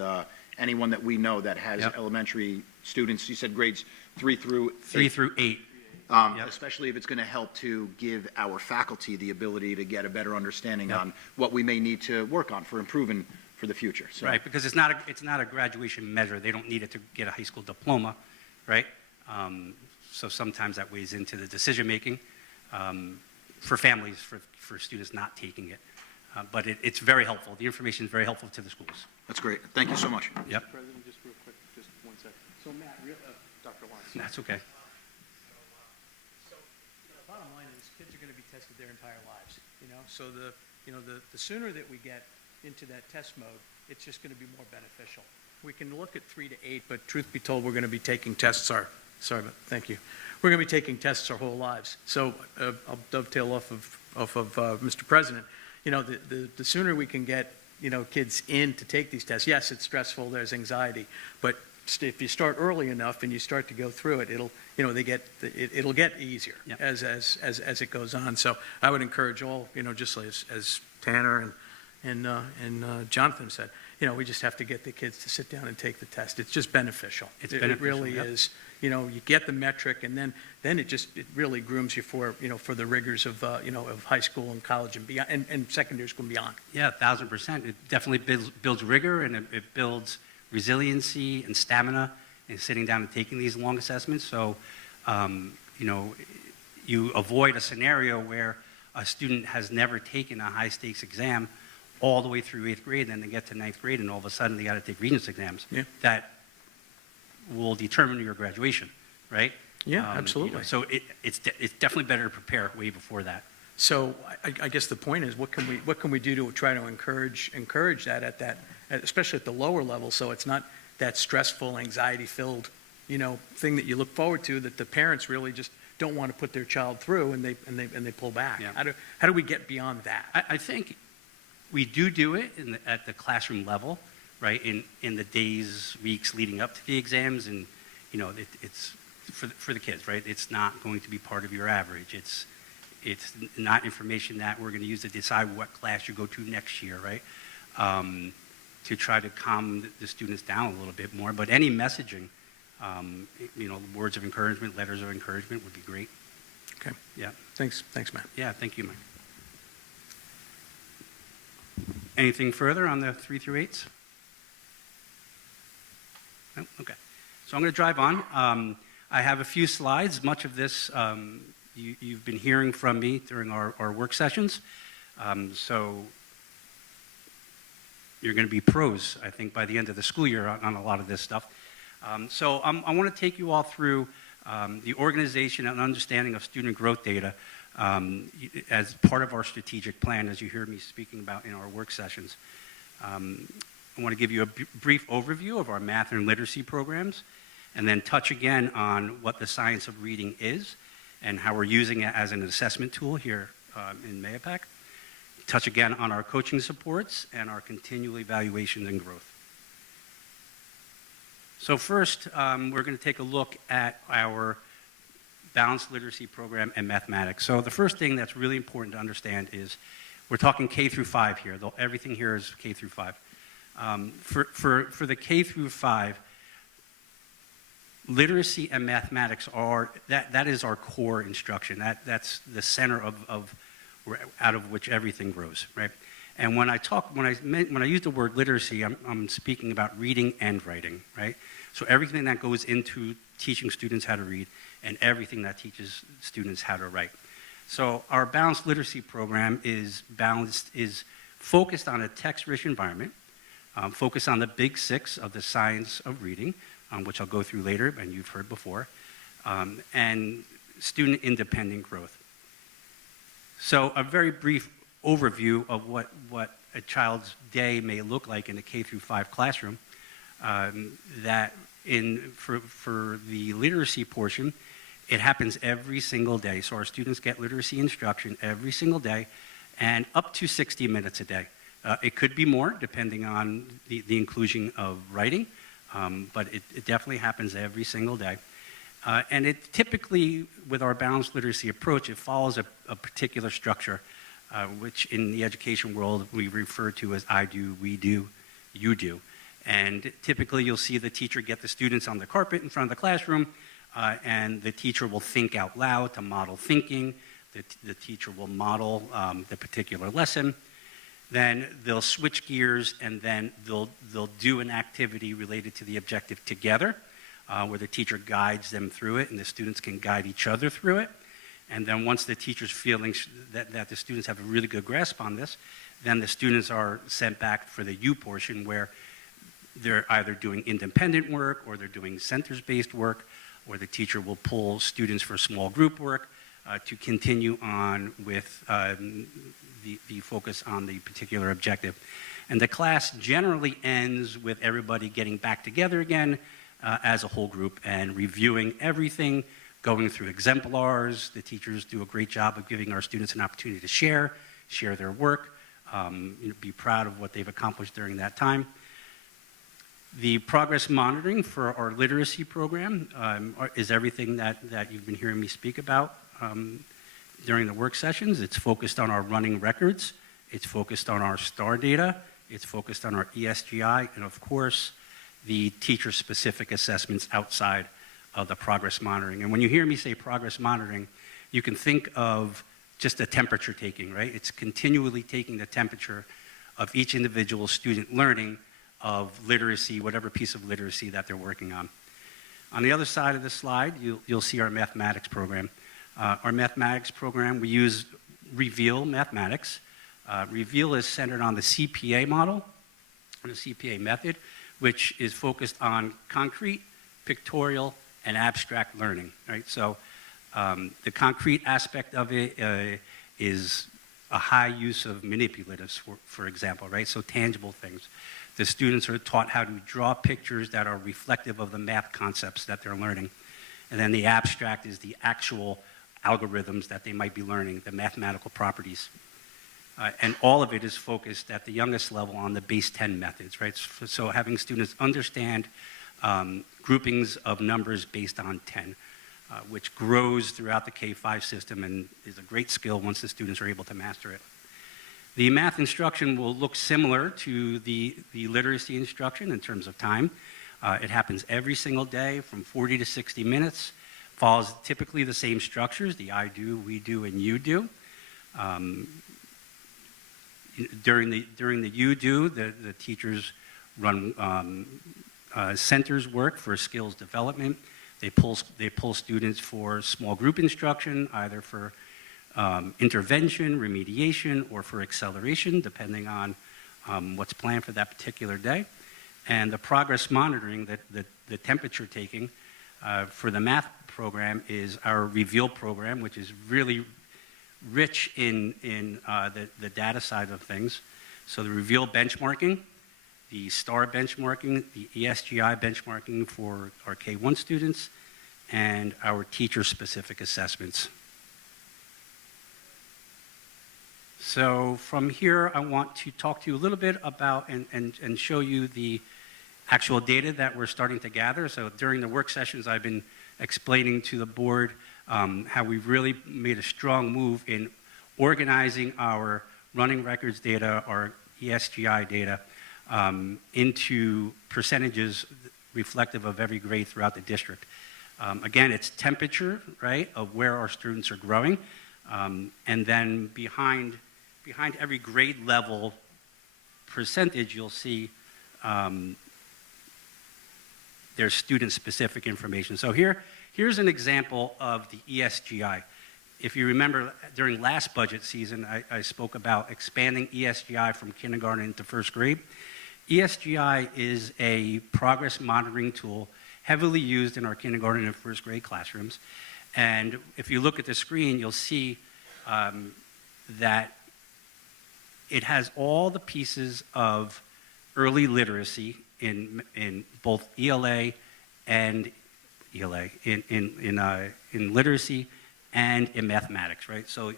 anyone that we know that has elementary students. You said grades 3 through 8. 3 through 8. Especially if it's going to help to give our faculty the ability to get a better understanding on what we may need to work on for improving for the future. So. Right, because it's not a graduation measure. They don't need it to get a high school diploma, right? So sometimes that weighs into the decision making for families, for students not taking it. But it's very helpful. The information is very helpful to the schools. That's great. Thank you so much. Yep. President, just real quick, just 1 second. So Matt, Dr. Lawrence. That's okay. So, the bottom line is kids are going to be tested their entire lives, you know? So the sooner that we get into that test mode, it's just going to be more beneficial. We can look at 3 to 8, but truth be told, we're going to be taking tests thank you. We're going to be taking tests our whole lives. So I'll dovetail off of Mr. President. You know, the sooner we can get, you know, kids in to take these tests, yes, it's stressful, there's anxiety, but if you start early enough and you start to go through it, it'll get easier as it goes on. So I would encourage all, you know, just as Tanner and Jonathan said, you know, we just have to get the kids to sit down and take the test. It's just beneficial. It really is. You know, you get the metric, and then it really grooms you for, you know, for the rigors of of high school and college and beyond, and secondary school and beyond. Yeah, 1,000%. It definitely builds rigor, and it builds resiliency and stamina in sitting down and taking these long assessments. So, you know, you avoid a scenario where a student has never taken a high-stakes exam all the way through 8th grade, and then they get to 9th grade, and all of a sudden they got to take Regents exams. Yeah. That will determine your graduation, right? Yeah, absolutely. So it's definitely better to prepare way before that. So I guess the point is, what can we do to try to encourage that especially at the lower level, so it's not that stressful, anxiety-filled, thing that you look forward to, that the parents really just don't want to put their child through, and they pull back. Yeah. How do we get beyond that? I think we do it at the classroom level, right? In the days, weeks leading up to the exams, and it's for the kids, right? It's not going to be part of your average. It's not information that we're going to use to decide what class you go to next year, right? To try to calm the students down a little bit more. But any messaging, words of encouragement, letters of encouragement would be great. Okay. Yeah. Thanks, Matt. Yeah, thank you, Mike. Anything further on the 3 through 8s? No? Okay. So I'm going to drive on. I have a few slides. Much of this you've been hearing from me during our work sessions. So you're going to be pros, I think, by the end of the school year on a lot of this stuff. So I want to take you all through the organization and understanding of student growth data as part of our strategic plan, as you hear me speaking about in our work sessions. I want to give you a brief overview of our math and literacy programs, and then touch again on what the science of reading is and how we're using it as an assessment tool here in Mayapack. Touch again on our coaching supports and our continual evaluation and growth. So first, we're going to take a look at our balanced literacy program and mathematics. So the first thing that's really important to understand is we're talking K through 5 here. Everything here is K through 5. For the K through 5, literacy and mathematics that is our core instruction. That's the center of out of which everything grows, right? And when I use the word literacy, I'm speaking about reading and writing, right? So everything that goes into teaching students how to read and everything that teaches students how to write. So our balanced literacy program is focused on a text-rich environment, focused on the big 6 of the science of reading, which I'll go through later and you've heard before, and student independent growth. So a very brief overview of what a child's day may look like in a K through 5 classroom. For the literacy portion, it happens every single day. So our students get literacy instruction every single day, and up to 60 minutes a day. It could be more, depending on the inclusion of writing, but it definitely happens every single day. And it typically, with our balanced literacy approach, it follows a particular structure, which in the education world we refer to as I do, we do, you do. And typically you'll see the teacher get the students on the carpet in front of the classroom, and the teacher will think out loud to model thinking. The teacher will model the particular lesson. Then they'll switch gears, and then they'll do an activity related to the objective together, where the teacher guides them through it, and the students can guide each other through it. And then once the teacher's feeling that the students have a really good grasp on this, then the students are sent back for the U portion, where they're either doing independent work, or they're doing centers-based work, or the teacher will pull students for small group work to continue on with the focus on the particular objective. And the class generally ends with everybody getting back together again as a whole group and reviewing everything, going through exemplars. The teachers do a great job of giving our students an opportunity to share their work, be proud of what they've accomplished during that time. The progress monitoring for our literacy program is everything that you've been hearing me speak about during the work sessions. It's focused on our running records. It's focused on our STAR data. It's focused on our ESGI, and of course, the teacher-specific assessments outside of the progress monitoring. And when you hear me say progress monitoring, you can think of just a temperature taking, right? It's continually taking the temperature of each individual student learning of literacy, whatever piece of literacy that they're working on. On the other side of the slide, you'll see our mathematics program. Our mathematics program, we use Reveal Mathematics. Reveal is centered on the CPA model, or the CPA method, which is focused on concrete, pictorial, and abstract learning, right? So the concrete aspect of it is a high use of manipulatives, for example, right? So tangible things. The students are taught how to draw pictures that are reflective of the math concepts that they're learning. And then the abstract is the actual algorithms that they might be learning, the mathematical properties. And all of it is focused at the youngest level on the base 10 methods, right? So having students understand groupings of numbers based on 10, which grows throughout the K-5 system and is a great skill once the students are able to master it. The math instruction will look similar to the literacy instruction in terms of time. It happens every single day from 40 to 60 minutes, follows typically the same structures, the I do, we do, and you do. During the you do, the teachers run centers work for skills development. They pull students for small group instruction, either for intervention, remediation, or for acceleration, depending on what's planned for that particular day. And the progress monitoring, the temperature taking for the math program is our Reveal program, which is really rich in the data side of things. So the Reveal benchmarking, the STAR benchmarking, the ESGI benchmarking for our K-1 students, and our teacher-specific assessments. So from here, I want to talk to you a little bit about and show you the actual data that we're starting to gather. So during the work sessions, I've been explaining to the board how we've really made a strong move in organizing our running records data, our ESGI data, into percentages reflective of every grade throughout the district. Again, it's temperature, right, of where our students are growing. And then behind every grade level percentage, you'll see there's student-specific information. So here's an example of the ESGI. If you remember, during last budget season, I spoke about expanding ESGI from kindergarten into first grade. ESGI is a progress monitoring tool heavily used in our kindergarten and first grade classrooms. And if you look at the screen, you'll see that it has all the pieces of early literacy in both ELA and ELA, in literacy and in mathematics, right? So,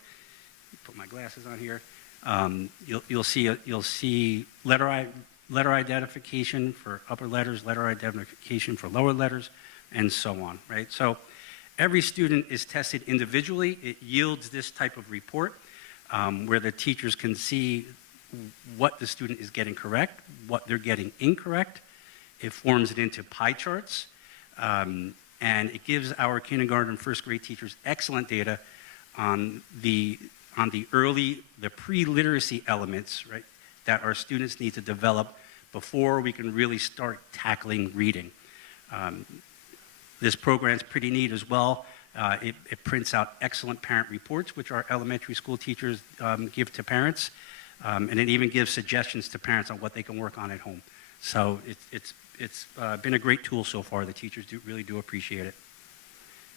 put my glasses on here. You'll see letter identification for upper letters, letter identification for lower letters, and so on, right? So every student is tested individually. It yields this type of report where the teachers can see what the student is getting correct, what they're getting incorrect. It forms it into pie charts, and it gives our kindergarten and first grade teachers excellent data on the pre-literacy elements, right, that our students need to develop before we can really start tackling reading. This program's pretty neat as well. It prints out excellent parent reports, which our elementary school teachers give to parents, and it even gives suggestions to parents on what they can work on at home. So it's been a great tool so far. The teachers really do appreciate it.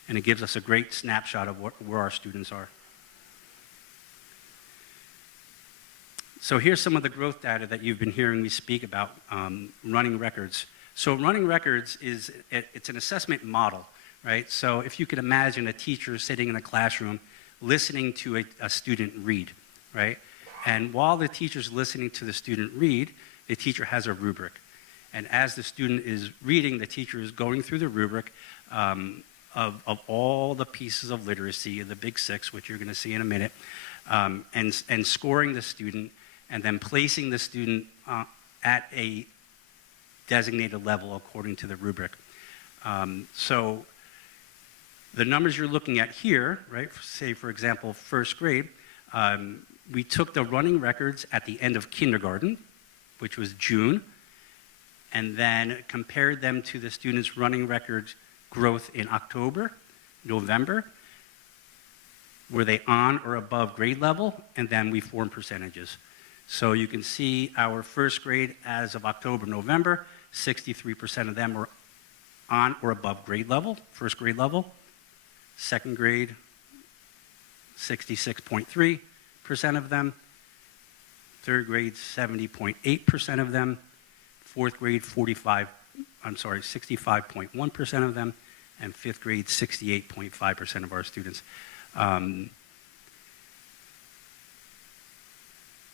And it gives us a great snapshot of where our students are. So here's some of the growth data that you've been hearing me speak about, running records. So running records it's an assessment model, right? So if you could imagine a teacher sitting in a classroom listening to a student read, right? And while the teacher's listening to the student read, the teacher has a rubric. And as the student is reading, the teacher is going through the rubric of all the pieces of literacy, the big six, which you're going to see in a minute, and scoring the student, and then placing the student at a designated level according to the rubric. So the numbers you're looking at here, right, say for example, first grade, we took the running records at the end of kindergarten, which was June, and then compared them to the students' running records growth in October, November, were they on or above grade level, and then we form percentages. So you can see our first grade as of October, November, 63% of them were on or above grade level, first grade level. Second grade, 66.3% of them. Third grade, 70.8% of them. Fourth grade, 65.1% of them. And fifth grade, 68.5% of our students.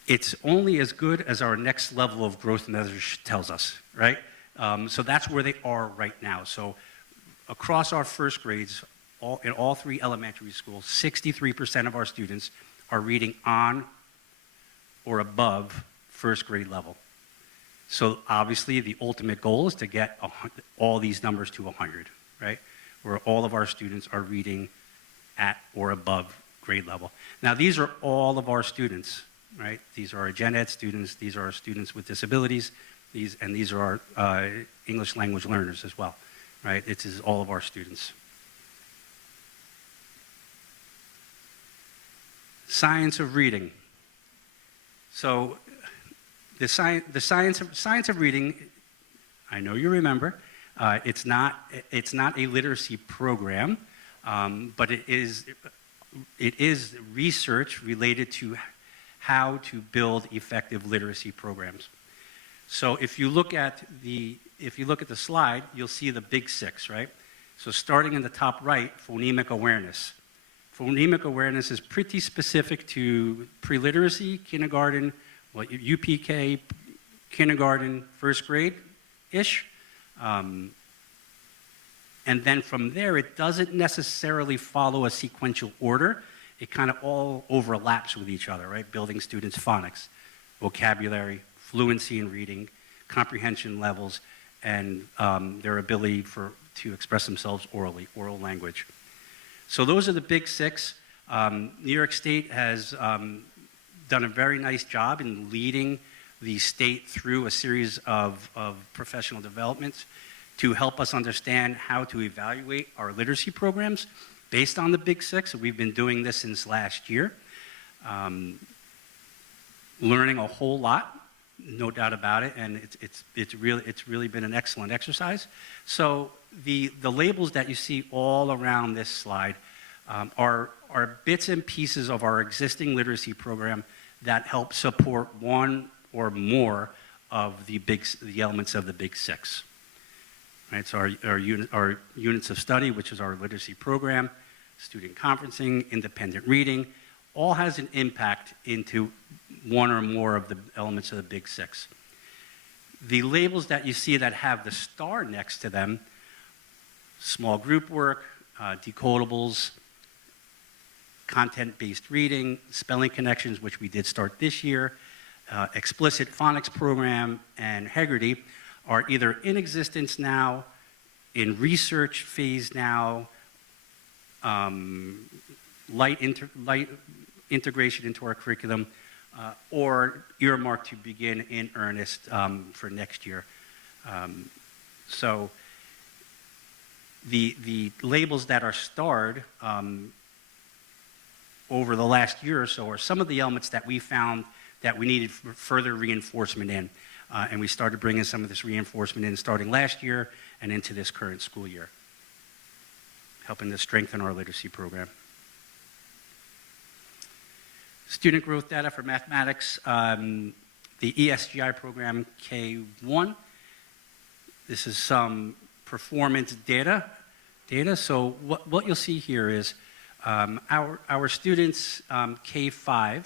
It's only as good as our next level of growth measure tells us, right? So that's where they are right now. So across our first grades, in all three elementary schools, 63% of our students are reading on or above first grade level. So obviously the ultimate goal is to get all these numbers to 100, right? Where all of our students are reading at or above grade level. Now these are all of our students, right? These are our gen ed students, these are our students with disabilities, these are our English language learners as well, right? This is all of our students. Science of reading. So the science of reading, I know you remember, it's not a literacy program, but it is research related to how to build effective literacy programs. So if you look at the slide, you'll see the big six, right? So starting in the top right, phonemic awareness. Phonemic awareness is pretty specific to pre-literacy, kindergarten, UPK, kindergarten, first grade-ish. And then from there, it doesn't necessarily follow a sequential order. It kind of all overlaps with each other, right? Building students' phonics, vocabulary, fluency in reading, comprehension levels, and their ability to express themselves orally, oral language. So those are the big six. New York State has done a very nice job in leading the state through a series of professional developments to help us understand how to evaluate our literacy programs based on the big six. We've been doing this since last year. Learning a whole lot, no doubt about it, and it's really been an excellent exercise. So the labels that you see all around this slide are bits and pieces of our existing literacy program that help support one or more of the elements of the big six. Right, so our units of study, which is our literacy program, student conferencing, independent reading, all has an impact into one or more of the elements of the big six. The labels that you see that have the star next to them, small group work, decodables, content-based reading, spelling connections, which we did start this year, explicit phonics program, and Heggerty are either in existence now, in research phase now, light integration into our curriculum, or earmarked to begin in earnest for next year. So the labels that are starred over the last year or so are some of the elements that we found that we needed further reinforcement in. And we started bringing some of this reinforcement in starting last year and into this current school year, helping to strengthen our literacy program. Student growth data for mathematics, the ESGI program K1. This is some performance data. So what you'll see here is our students, K5,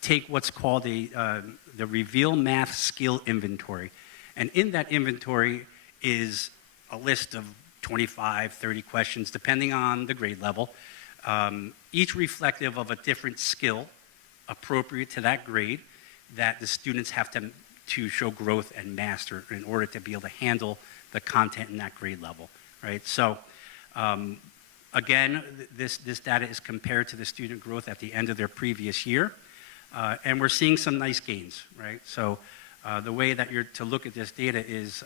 take what's called the Reveal Math Skill Inventory. And in that inventory is a list of 25, 30 questions, depending on the grade level, each reflective of a different skill appropriate to that grade that the students have to show growth and master in order to be able to handle the content in that grade level, right? So again, this data is compared to the student growth at the end of their previous year. And we're seeing some nice gains, right? So the way that you're to look at this data is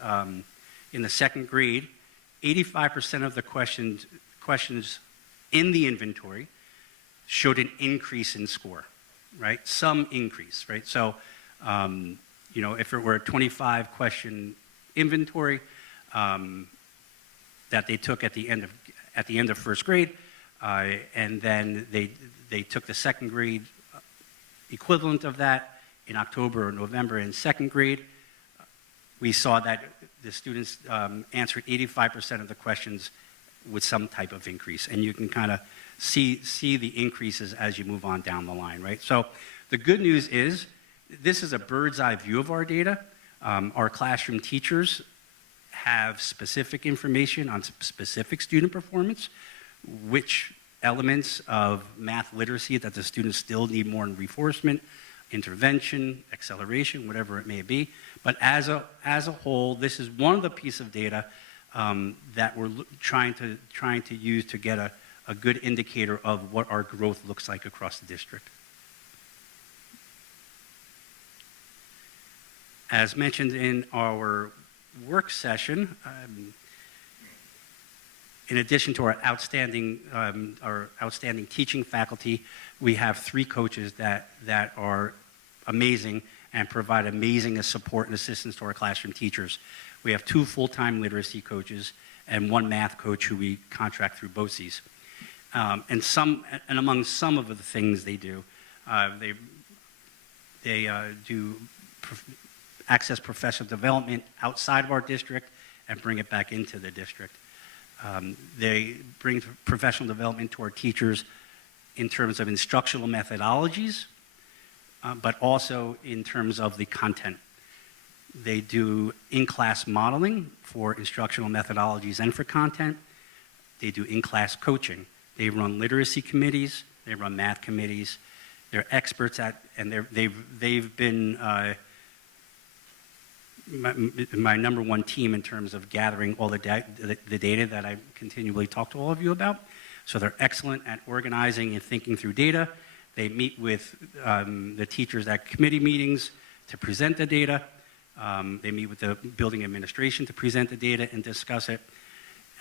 in the second grade, 85% of the questions in the inventory showed an increase in score, right? Some increase, right? So, if it were a 25-question inventory that they took at the end of first grade, and then they took the second grade equivalent of that in October or November in second grade, we saw that the students answered 85% of the questions with some type of increase. And you can kind of see the increases as you move on down the line, right? So the good news is this is a bird's eye view of our data. Our classroom teachers have specific information on specific student performance, which elements of math literacy that the students still need more reinforcement, intervention, acceleration, whatever it may be. But as a whole, this is one of the pieces of data that we're trying to use to get a good indicator of what our growth looks like across the district. As mentioned in our work session, in addition to our outstanding teaching faculty, we have 3 coaches that are amazing and provide amazing support and assistance to our classroom teachers. We have 2 full-time literacy coaches and 1 math coach who we contract through BOCES. And among some of the things they do, they do access professional development outside of our district and bring it back into the district. They bring professional development to our teachers in terms of instructional methodologies, but also in terms of the content. They do in-class modeling for instructional methodologies and for content. They do in-class coaching. They run literacy committees. They run math committees. They're experts and they've been my number 1 team in terms of gathering all the data that I continually talk to all of you about. So they're excellent at organizing and thinking through data. They meet with the teachers at committee meetings to present the data. They meet with the building administration to present the data and discuss it.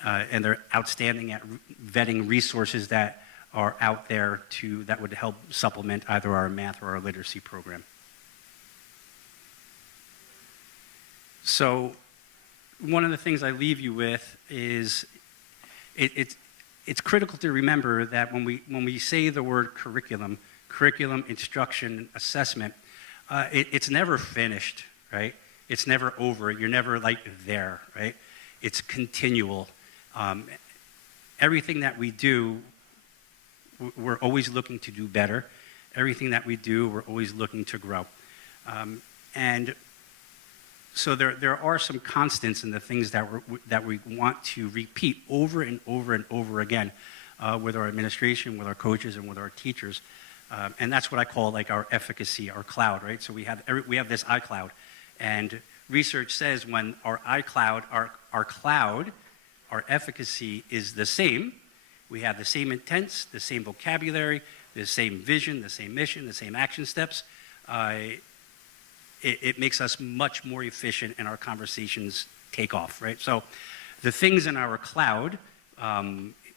And they're outstanding at vetting resources that are out there that would help supplement either our math or our literacy program. So one of the things I leave you with is it's critical to remember that when we say the word curriculum, instruction, assessment, it's never finished, right? It's never over. You're never there, right? It's continual. Everything that we do, we're always looking to do better. Everything that we do, we're always looking to grow. And so there are some constants in the things that we want to repeat over and over and over again with our administration, with our coaches, and with our teachers. And that's what I call our efficacy, our cloud, right? So we have this iCloud. And research says when our iCloud, our cloud, our efficacy is the same, we have the same intents, the same vocabulary, the same vision, the same mission, the same action steps, it makes us much more efficient and our conversations take off, right? So the things in our cloud,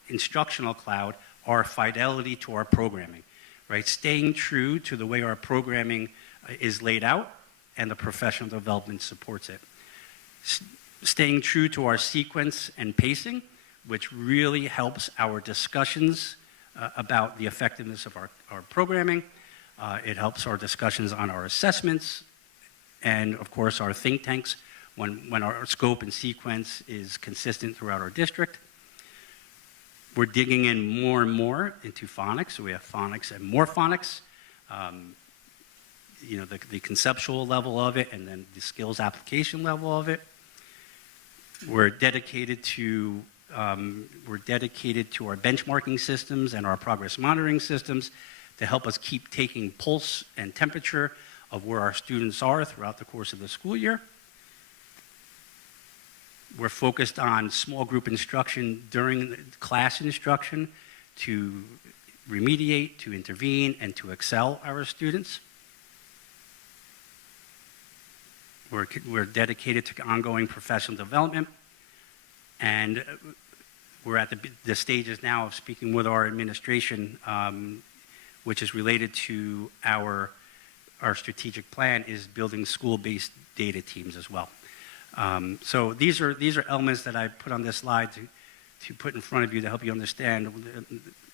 instructional cloud, are fidelity to our programming, right? Staying true to the way our programming is laid out and the professional development supports it. Staying true to our sequence and pacing, which really helps our discussions about the effectiveness of our programming. It helps our discussions on our assessments, and of course our think tanks when our scope and sequence is consistent throughout our district. We're digging in more and more into phonics, so we have phonics and more phonics. The conceptual level of it and then the skills application level of it. We're dedicated to our benchmarking systems and our progress monitoring systems to help us keep taking pulse and temperature of where our students are throughout the course of the school year. We're focused on small group instruction during class instruction to remediate, to intervene, and to excel our students. We're dedicated to ongoing professional development, and we're at the stages now of speaking with our administration, which is related to our strategic plan, is building school-based data teams as well. So these are elements that I put on this slide to put in front of you to help you understand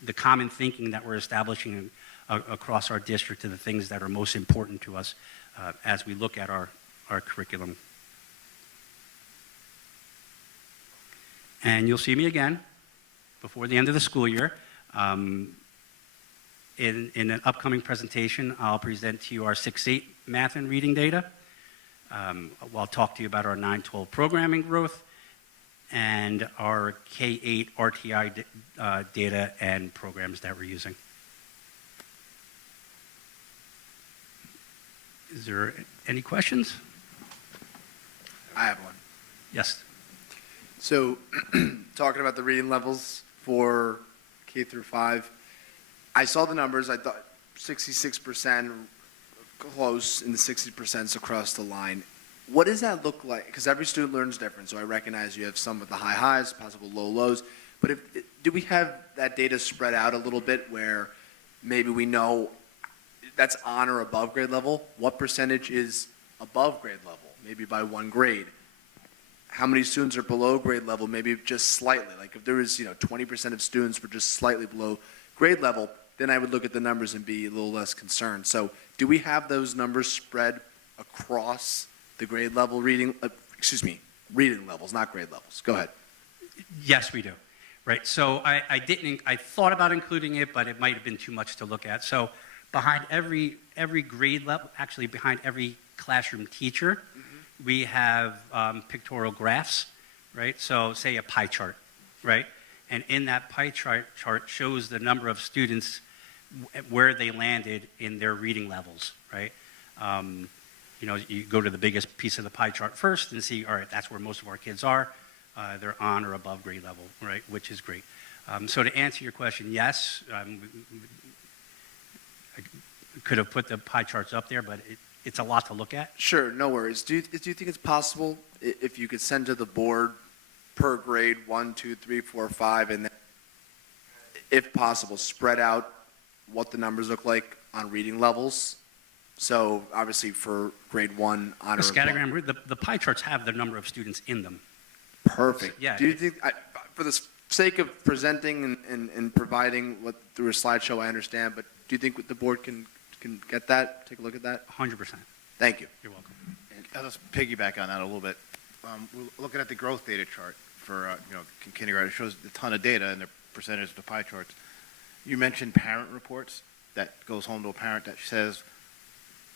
the common thinking that we're establishing across our district to the things that are most important to us as we look at our curriculum. And you'll see me again before the end of the school year. In an upcoming presentation, I'll present to you our 6-8 math and reading data. I'll talk to you about our 9-12 programming growth and our K-8 RTI data and programs that we're using. Is there any questions? I have one. Yes. So, talking about the reading levels for K through 5, I saw the numbers. I thought 66%, close in the 60% across the line. What does that look like? Because every student learns different, so I recognize you have some with the high highs, possible low lows. But do we have that data spread out a little bit where maybe we know that's on or above grade level? What percentage is above grade level, maybe by 1 grade? How many students are below grade level, maybe just slightly? Like if there was, 20% of students were just slightly below grade level, then I would look at the numbers and be a little less concerned. So do we have those numbers spread across the grade level reading levels, not grade levels? Go ahead. Yes, we do. Right. So I thought about including it, but it might have been too much to look at. So behind every grade level, actually behind every classroom teacher, we have pictorial graphs, right? So say a pie chart, right? And in that pie chart shows the number of students where they landed in their reading levels, right? You go to the biggest piece of the pie chart first and see, all right, that's where most of our kids are. They're on or above grade level, right? Which is great. So to answer your question, yes, I could have put the pie charts up there, but it's a lot to look at. Sure, no worries. Do you think it's possible if you could send to the board per grade 1, 2, 3, 4, 5, and then, if possible, spread out what the numbers look like on reading levels? So obviously for grade 1 honor. The scattergram, the pie charts have the number of students in them. Perfect. Yeah. Do you think, for the sake of presenting and providing what through a slideshow, I understand, but do you think the board can get that, take a look at that? 100%. Thank you. You're welcome. And I'll just piggyback on that a little bit. We're looking at the growth data chart for kindergarten. It shows a ton of data and the percentage of the pie charts. You mentioned parent reports that goes home to a parent that says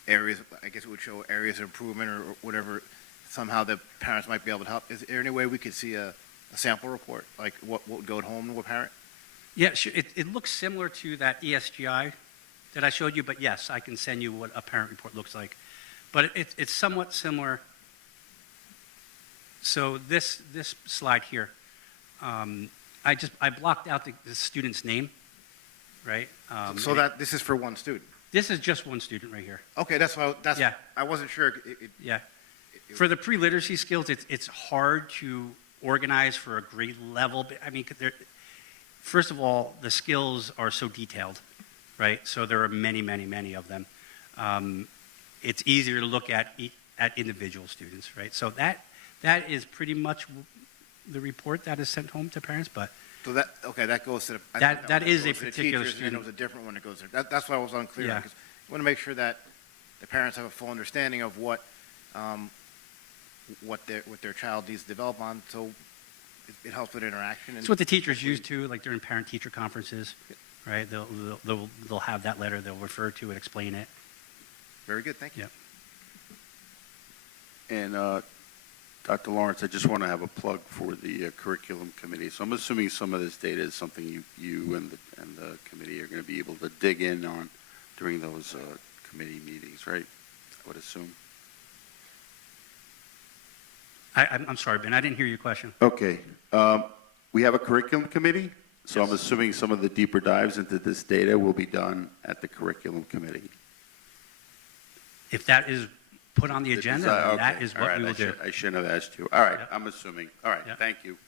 areas. I guess it would show areas of improvement or whatever. Somehow the parents might be able to help. Is there any way we could see a sample report, like what would go home to a parent? Yeah, sure. It looks similar to that ESGI that I showed you, but yes, I can send you what a parent report looks like. But it's somewhat similar. So this slide here, I blocked out the student's name, right? So that this is for one student. This is just one student right here. Okay, that's why Yeah. I wasn't sure. Yeah. For the pre-literacy skills, it's hard to organize for a grade level. I mean, first of all, the skills are so detailed, right? So there are many, many, many of them. It's easier to look at individual students, right? So that is pretty much the report that is sent home to parents, but So that goes to the. I That- thought that is goes a to the particular teachers, and then student. it was a different one that goes there. That's why I was unclear. Yeah. Because we want to make sure that the parents have a full understanding of what their child needs to develop on, so it helps with interaction. it's what the teachers use too, like during parent-teacher conferences, right? They'll have that letter, they'll refer to it, explain it. Very good, thank you. Yep. And Dr. Lawrence, I just want to have a plug for the curriculum committee. So I'm assuming some of this data is something you and the committee are going to be able to dig in on during those committee meetings, right? I would assume. I'm sorry, Ben, I didn't hear your question. Okay. We have a curriculum committee, so I'm assuming some of the deeper dives into this data will be done at the curriculum committee. If that is put on the agenda, then Okay. that is All what right. we will do. I shouldn't have asked you. All right, Yep. I'm assuming. All right, Yep. thank you.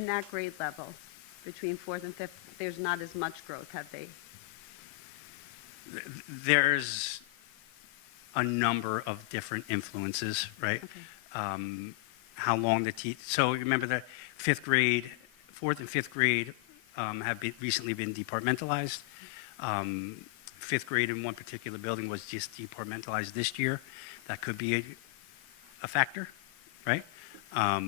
in that grade level, between fourth and fifth, there's not as much growth, have they? There's a number of different influences, right? Okay. How long the so remember that fourth and fifth grade have recently been departmentalized. Fifth grade in one particular building was just departmentalized this year. That could be a factor, right? I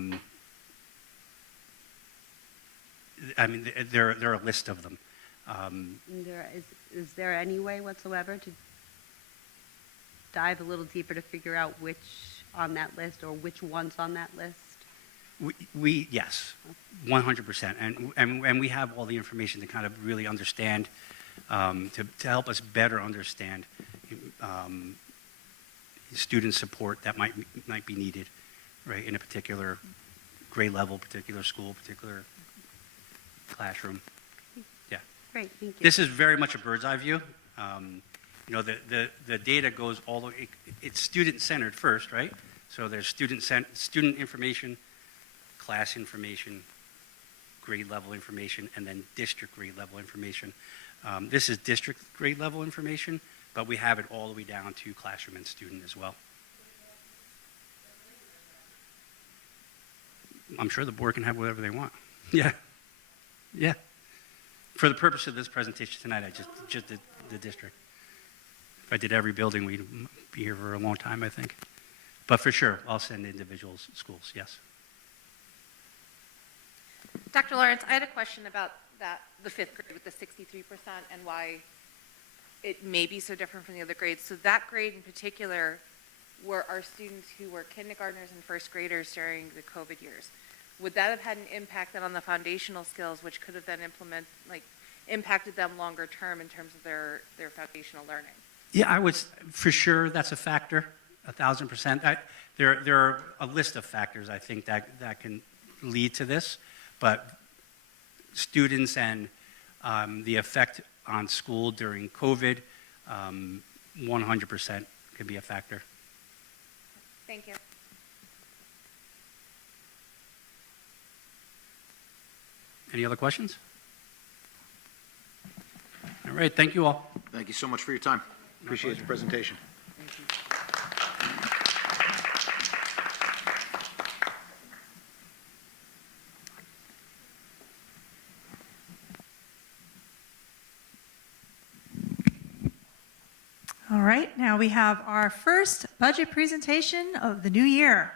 mean, there are a list of them. And is there any way whatsoever to dive a little deeper to figure out which on that list or which ones on that list? Yes, 100%. And we have all the information to kind of really understand, to help us better understand student support that might be needed, right, in a particular grade level, particular school, particular classroom. Yeah. Great, thank you. This is very much a bird's eye view. You know, the data goes all the way, it's student-centered first, right? So there's student information, class information, grade level information, and then district grade level information. This is district grade level information, but we have it all the way down to classroom and student as well. I'm sure the board can have whatever they want. Yeah. Yeah. For the purpose of this presentation tonight, I just did the district. If I did every building, we'd be here for a long time, I think. But for sure, I'll send individual schools, yes. Dr. Lawrence, I had a question about the fifth grade with the 63% and why it may be so different from the other grades. So that grade in particular were our students who were kindergartners and first graders during the COVID years. Would that have had an impact then on the foundational skills, which could have then impacted them longer term in terms of their foundational learning? Yeah, for sure, that's a factor, 1,000%. There are a list of factors, I think, that can lead to this, but students and the effect on school during COVID, 100% could be a factor. Thank you. Any other questions? All right, thank you all. Thank you so much for your time. Appreciate your presentation. All right, now we have our first budget presentation of the new year.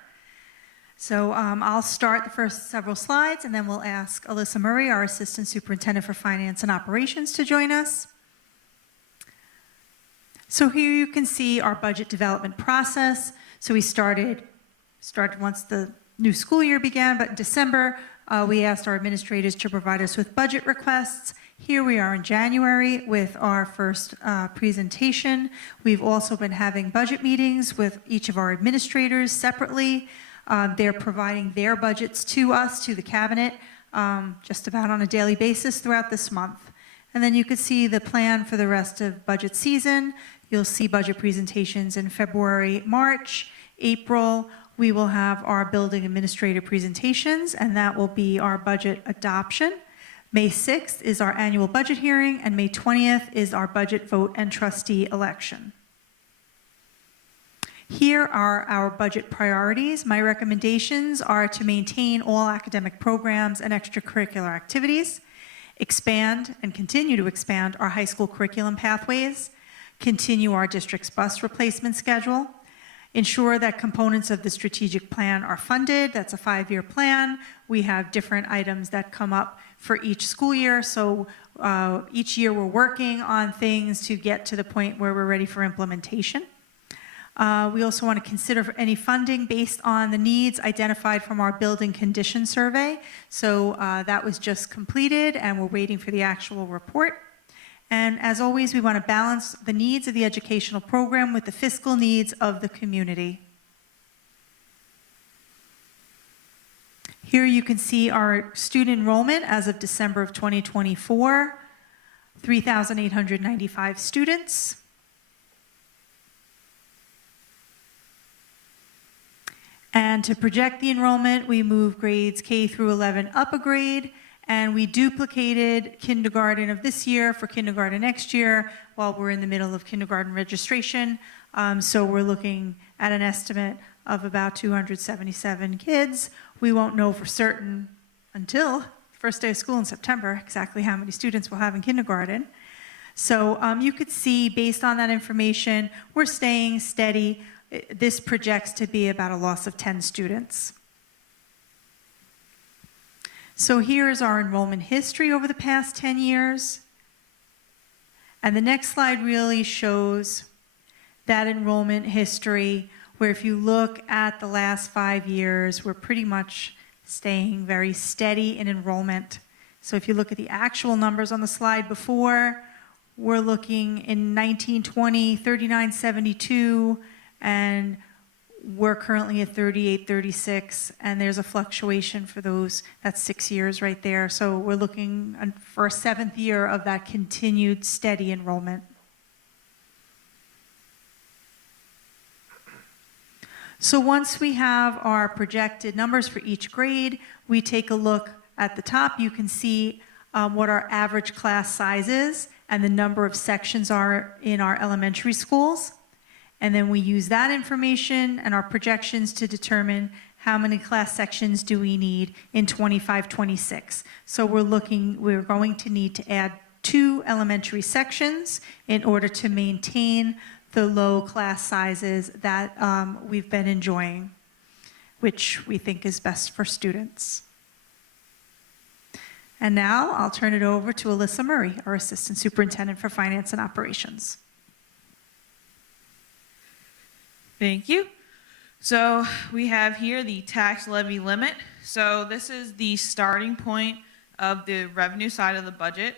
So I'll start the first several slides, and then we'll ask Alyssa Murray, our Assistant Superintendent for Finance and Operations, to join us. So here you can see our budget development process. So we started once the new school year began, but in December, we asked our administrators to provide us with budget requests. Here we are in January with our first presentation. We've also been having budget meetings with each of our administrators separately. They're providing their budgets to us, to the cabinet, just about on a daily basis throughout this month. And then you could see the plan for the rest of budget season. You'll see budget presentations in February, March, April. We will have our building administrator presentations, and that will be our budget adoption. May 6th is our annual budget hearing, and May 20th is our budget vote and trustee election. Here are our budget priorities. My recommendations are to maintain all academic programs and extracurricular activities, expand and continue to expand our high school curriculum pathways, continue our district's bus replacement schedule, ensure that components of the strategic plan are funded. That's a 5-year plan. We have different items that come up for each school year, so each year we're working on things to get to the point where we're ready for implementation. We also want to consider any funding based on the needs identified from our building condition survey. So that was just completed, and we're waiting for the actual report. And as always, we want to balance the needs of the educational program with the fiscal needs of the community. Here you can see our student enrollment as of December of 2024, 3,895 students. And to project the enrollment, we moved grades K through 11 up a grade, and we duplicated kindergarten of this year for kindergarten next year while we're in the middle of kindergarten registration. So we're looking at an estimate of about 277 kids. We won't know for certain until first day of school in September exactly how many students we'll have in kindergarten. So you could see, based on that information, we're staying steady. This projects to be about a loss of 10 students. So here is our enrollment history over the past 10 years. And the next slide really shows that enrollment history, where if you look at the last 5 years, we're pretty much staying very steady in enrollment. So if you look at the actual numbers on the slide before, we're looking in 1920, 3972, and we're currently at 3836, and there's a fluctuation for those. That's 6 years right there. So we're looking for a 7th year of that continued steady enrollment. So once we have our projected numbers for each grade, we take a look at the top. You can see what our average class size is and the number of sections are in our elementary schools. And then we use that information and our projections to determine how many class sections do we need in 25-26. So we're going to need to add 2 elementary sections in order to maintain the low class sizes that we've been enjoying, which we think is best for students. And now I'll turn it over to Alyssa Murray, our Assistant Superintendent for Finance and Operations. Thank you. So we have here the tax levy limit. So this is the starting point of the revenue side of the budget.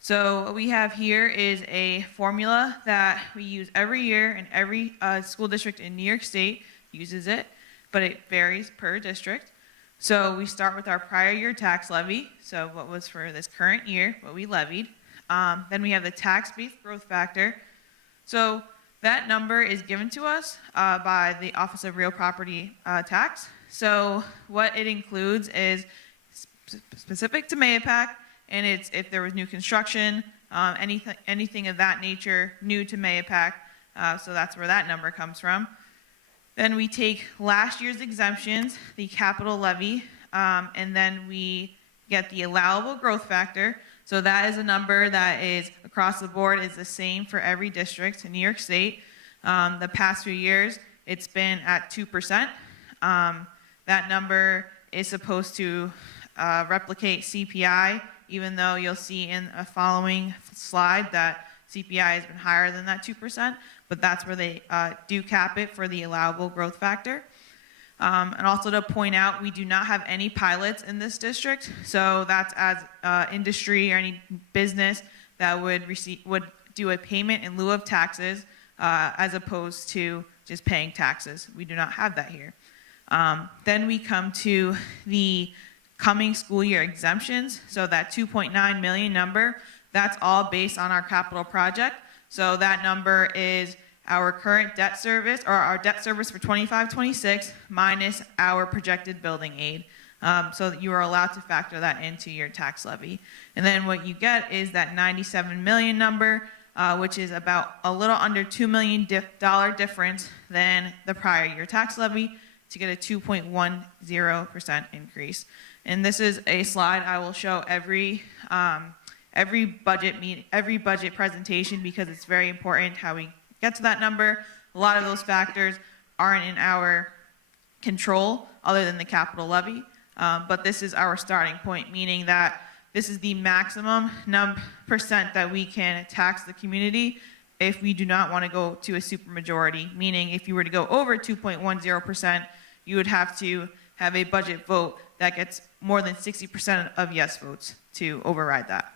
So what we have here is a formula that we use every year, and every school district in New York State uses it, but it varies per district. So we start with our prior year tax levy, so what was for this current year, what we levied. Then we have the tax-based growth factor. So that number is given to us by the Office of Real Property Tax. So what it includes is specific to Mayapack, and it's if there was new construction, anything of that nature new to Mayapack. So that's where that number comes from. Then we take last year's exemptions, the capital levy, and then we get the allowable growth factor. So that is a number that is across the board is the same for every district in New York State. The past few years, it's been at 2%. That number is supposed to replicate CPI, even though you'll see in a following slide that CPI has been higher than that 2%, but that's where they do cap it for the allowable growth factor. And also to point out, we do not have any pilots in this district, so that's as industry or any business that would do a payment in lieu of taxes as opposed to just paying taxes. We do not have that here. Then we come to the coming school year exemptions. So that 2.9 million number, that's all based on our capital project. So that number is our current debt service, or our debt service for 25-26 minus our projected building aid. So that you are allowed to factor that into your tax levy. And then what you get is that 97 million number, which is about a little under $2 million difference than the prior year tax levy, to get a 2.10% increase. And this is a slide I will show every budget presentation, because it's very important how we get to that number. A lot of those factors aren't in our control other than the capital levy, but this is our starting point, meaning that this is the maximum percent that we can tax the community if we do not want to go to a supermajority, meaning if you were to go over 2.10%, you would have to have a budget vote that gets more than 60% of yes votes to override that.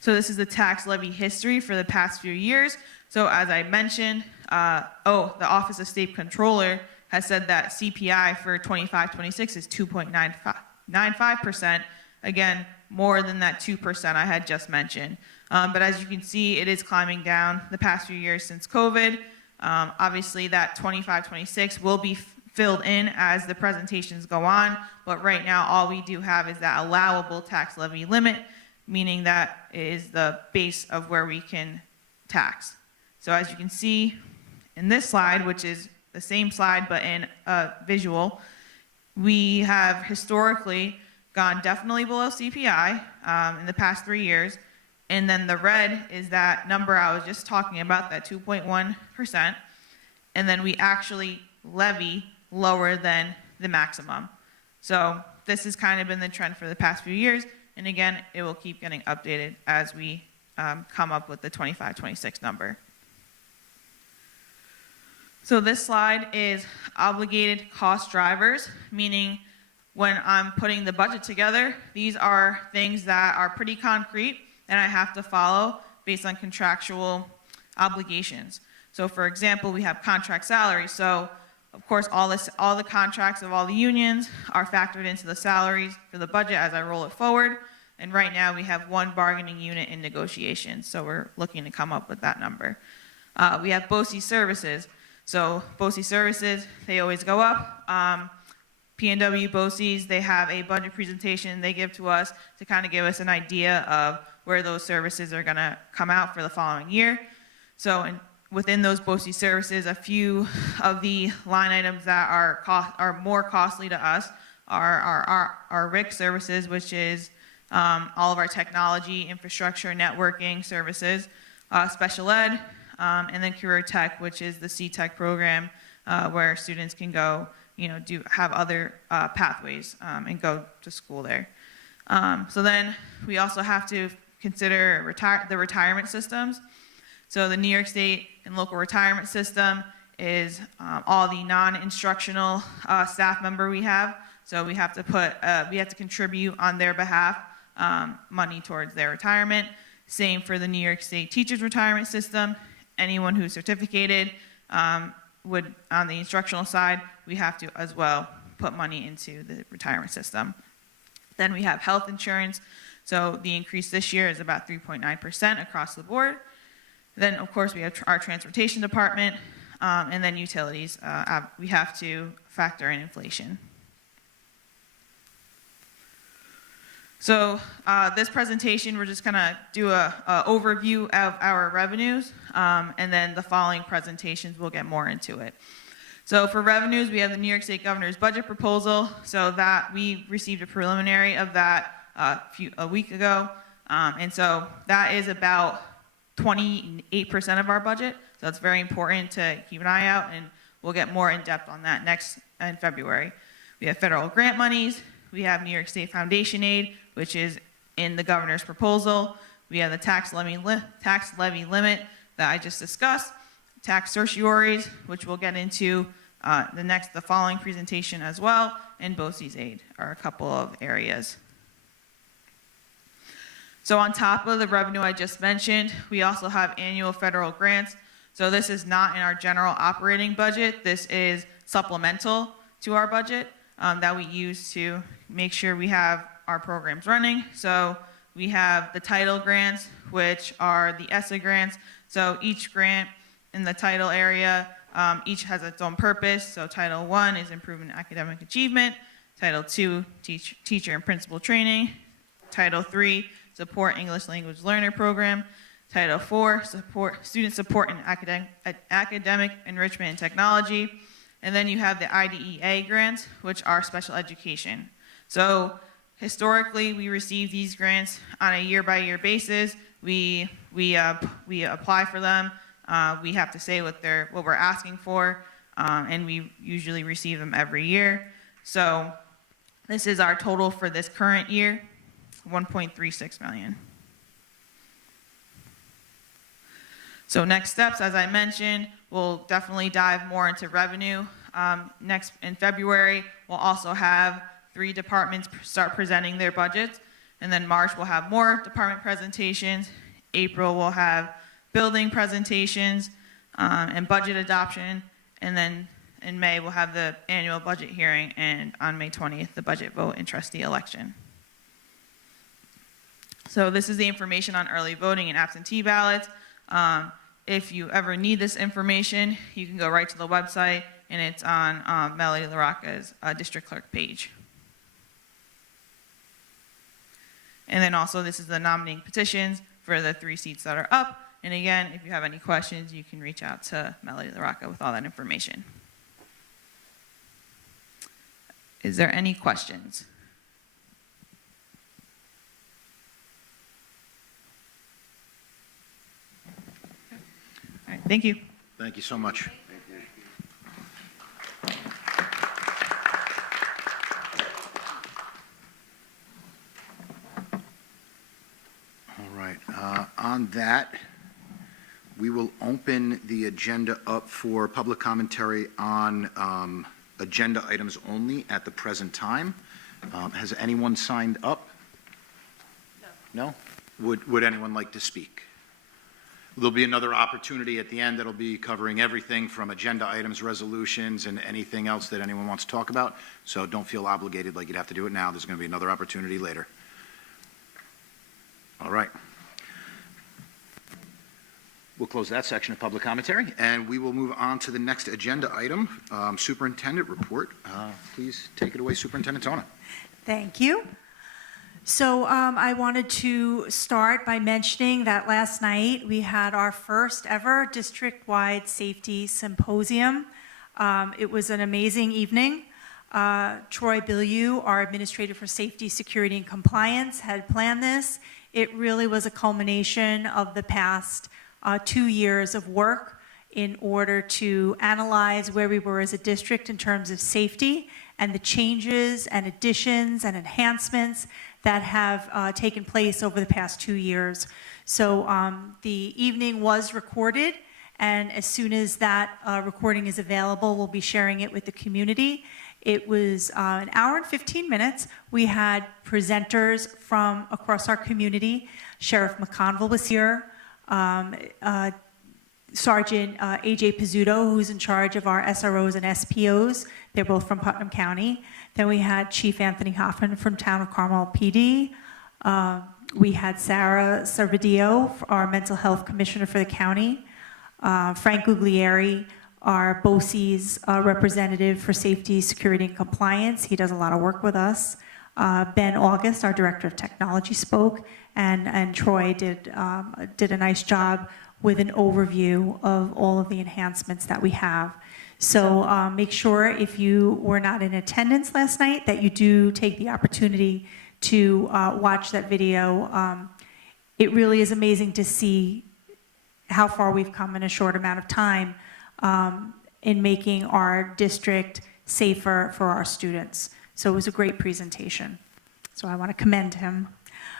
So this is the tax levy history for the past few years. So as I mentioned, the Office of State Controller has said that CPI for 25-26 is 2.95%. Again, more than that 2% I had just mentioned. But as you can see, it is climbing down the past few years since COVID. Obviously, that 25-26 will be filled in as the presentations go on, but right now, all we do have is that allowable tax levy limit, meaning that is the base of where we can tax. So as you can see in this slide, which is the same slide but in a visual, we have historically gone definitely below CPI in the past 3 years. And then the red is that number I was just talking about, that 2.1%. And then we actually levy lower than the maximum. So this has kind of been the trend for the past few years. And again, it will keep getting updated as we come up with the 25-26 number. So this slide is obligated cost drivers, meaning when I'm putting the budget together, these are things that are pretty concrete and I have to follow based on contractual obligations. So for example, we have contract salaries. So of course, all the contracts of all the unions are factored into the salaries for the budget as I roll it forward. And right now we have one bargaining unit in negotiations. So we're looking to come up with that number. We have BOCE services. So BOCE services, they always go up. P&W BOCES, they have a budget presentation they give to us to kind of give us an idea of where those services are going to come out for the following year. So within those BOCE services, a few of the line items that are more costly to us are our RIC services, which is all of our technology, infrastructure, networking services, special ed, and then career tech, which is the C-Tech program where students can go, have other pathways and go to school there. So then we also have to consider the retirement systems. So the New York State and local retirement system is all the non-instructional staff member we have. So we have to contribute on their behalf money towards their retirement. Same for the New York State teachers retirement system. Anyone who's certificated would, on the instructional side, we have to as well put money into the retirement system. Then we have health insurance. So the increase this year is about 3.9% across the board. Then, of course, we have our transportation department, and then utilities. We have to factor in inflation. So this presentation, we're just going to do an overview of our revenues, and then the following presentations, we'll get more into it. So for revenues, we have the New York State Governor's budget proposal. So that we received a preliminary of that a week ago. And so that is about 28% of our budget. So it's very important to keep an eye out, and we'll get more in depth on that next in February. We have federal grant monies. We have New York State Foundation aid, which is in the governor's proposal. We have the tax levy limit that I just discussed, tax certioraries, which we'll get into the following presentation as well, and BOCES aid are a couple of areas. So on top of the revenue I just mentioned, we also have annual federal grants. So this is not in our general operating budget. This is supplemental to our budget that we use to make sure we have our programs running. So we have the title grants, which are the ESSA grants. So each grant in the title area, each has its own purpose. So Title I is improving academic achievement. Title II, teacher and principal training. Title III, support English language learner program. Title IV, student support in academic enrichment and technology. And then you have the IDEA grants, which are special education. So historically, we receive these grants on a year-by-year basis. We apply for them. We have to say what we're asking for, and we usually receive them every year. So this is our total for this current year, $1.36 million. So next steps, as I mentioned, we'll definitely dive more into revenue. Next in February, we'll also have 3 departments start presenting their budgets. And then March, we'll have more department presentations. April, we'll have building presentations and budget adoption. And then in May, we'll have the annual budget hearing. And on May 20th, the budget vote and trustee election. So this is the information on early voting and absentee ballots. if you ever need this information, you can go right to the website, and it's on Melody LaRocca's district clerk page. And then also, this is the nominating petitions for the 3 seats that are up. And again, if you have any questions, you can reach out to Melody LaRocca with all that information. Is there any questions? All right, thank you. Thank you so much. All right, on that, we will open the agenda up for public commentary on agenda items only at the present time. Has anyone signed up? No? Would anyone like to speak? There'll be another opportunity at the end that'll be covering everything from agenda items, resolutions, and anything else that anyone wants to talk about. So don't feel obligated like you'd have to do it now. There's going to be another opportunity later. All right. We'll close that section of public commentary, and we will move on to the next agenda item, superintendent report. Please take it away, Superintendent Tona. Thank you. So I wanted to start by mentioning that last night we had our first ever district-wide safety symposium. It was an amazing evening. Troy Bilyeu, our Administrator for Safety, Security, and Compliance, had planned this. It really was a culmination of the past 2 years of work in order to analyze where we were as a district in terms of safety and the changes and additions and enhancements that have taken place over the past 2 years. So the evening was recorded, and as soon as that recording is available, we'll be sharing it with the community. It was an hour and 15 minutes. We had presenters from across our community. Sheriff McConville was here. Sergeant A.J. Pizzuto, who's in charge of our SROs and SPOs. They're both from Putnam County. Then we had Chief Anthony Hoffman from Town of Carmel PD. We had Sarah Servadio, our Mental Health Commissioner for the county. Frank Guglieri, our BOCES representative for Safety, Security, and Compliance. He does a lot of work with us. Ben August, our Director of Technology, spoke, and Troy did a nice job with an overview of all of the enhancements that we have. So make sure if you were not in attendance last night that you do take the opportunity to watch that video. It really is amazing to see how far we've come in a short amount of time in making our district safer for our students. So it was a great presentation. So I want to commend him.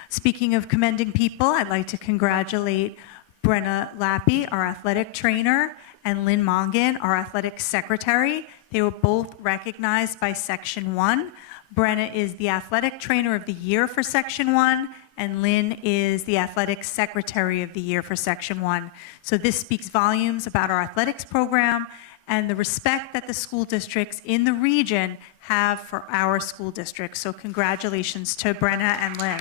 Speaking of commending people, I'd like to congratulate Brenna Lappy, our athletic trainer, and Lynn Mongan, our athletic secretary. They were both recognized by Section 1. Brenna is the athletic trainer of the year for Section 1, and Lynn is the athletic secretary of the year for Section 1. So this speaks volumes about our athletics program and the respect that the school districts in the region have for our school districts. So congratulations to Brenna and Lynn.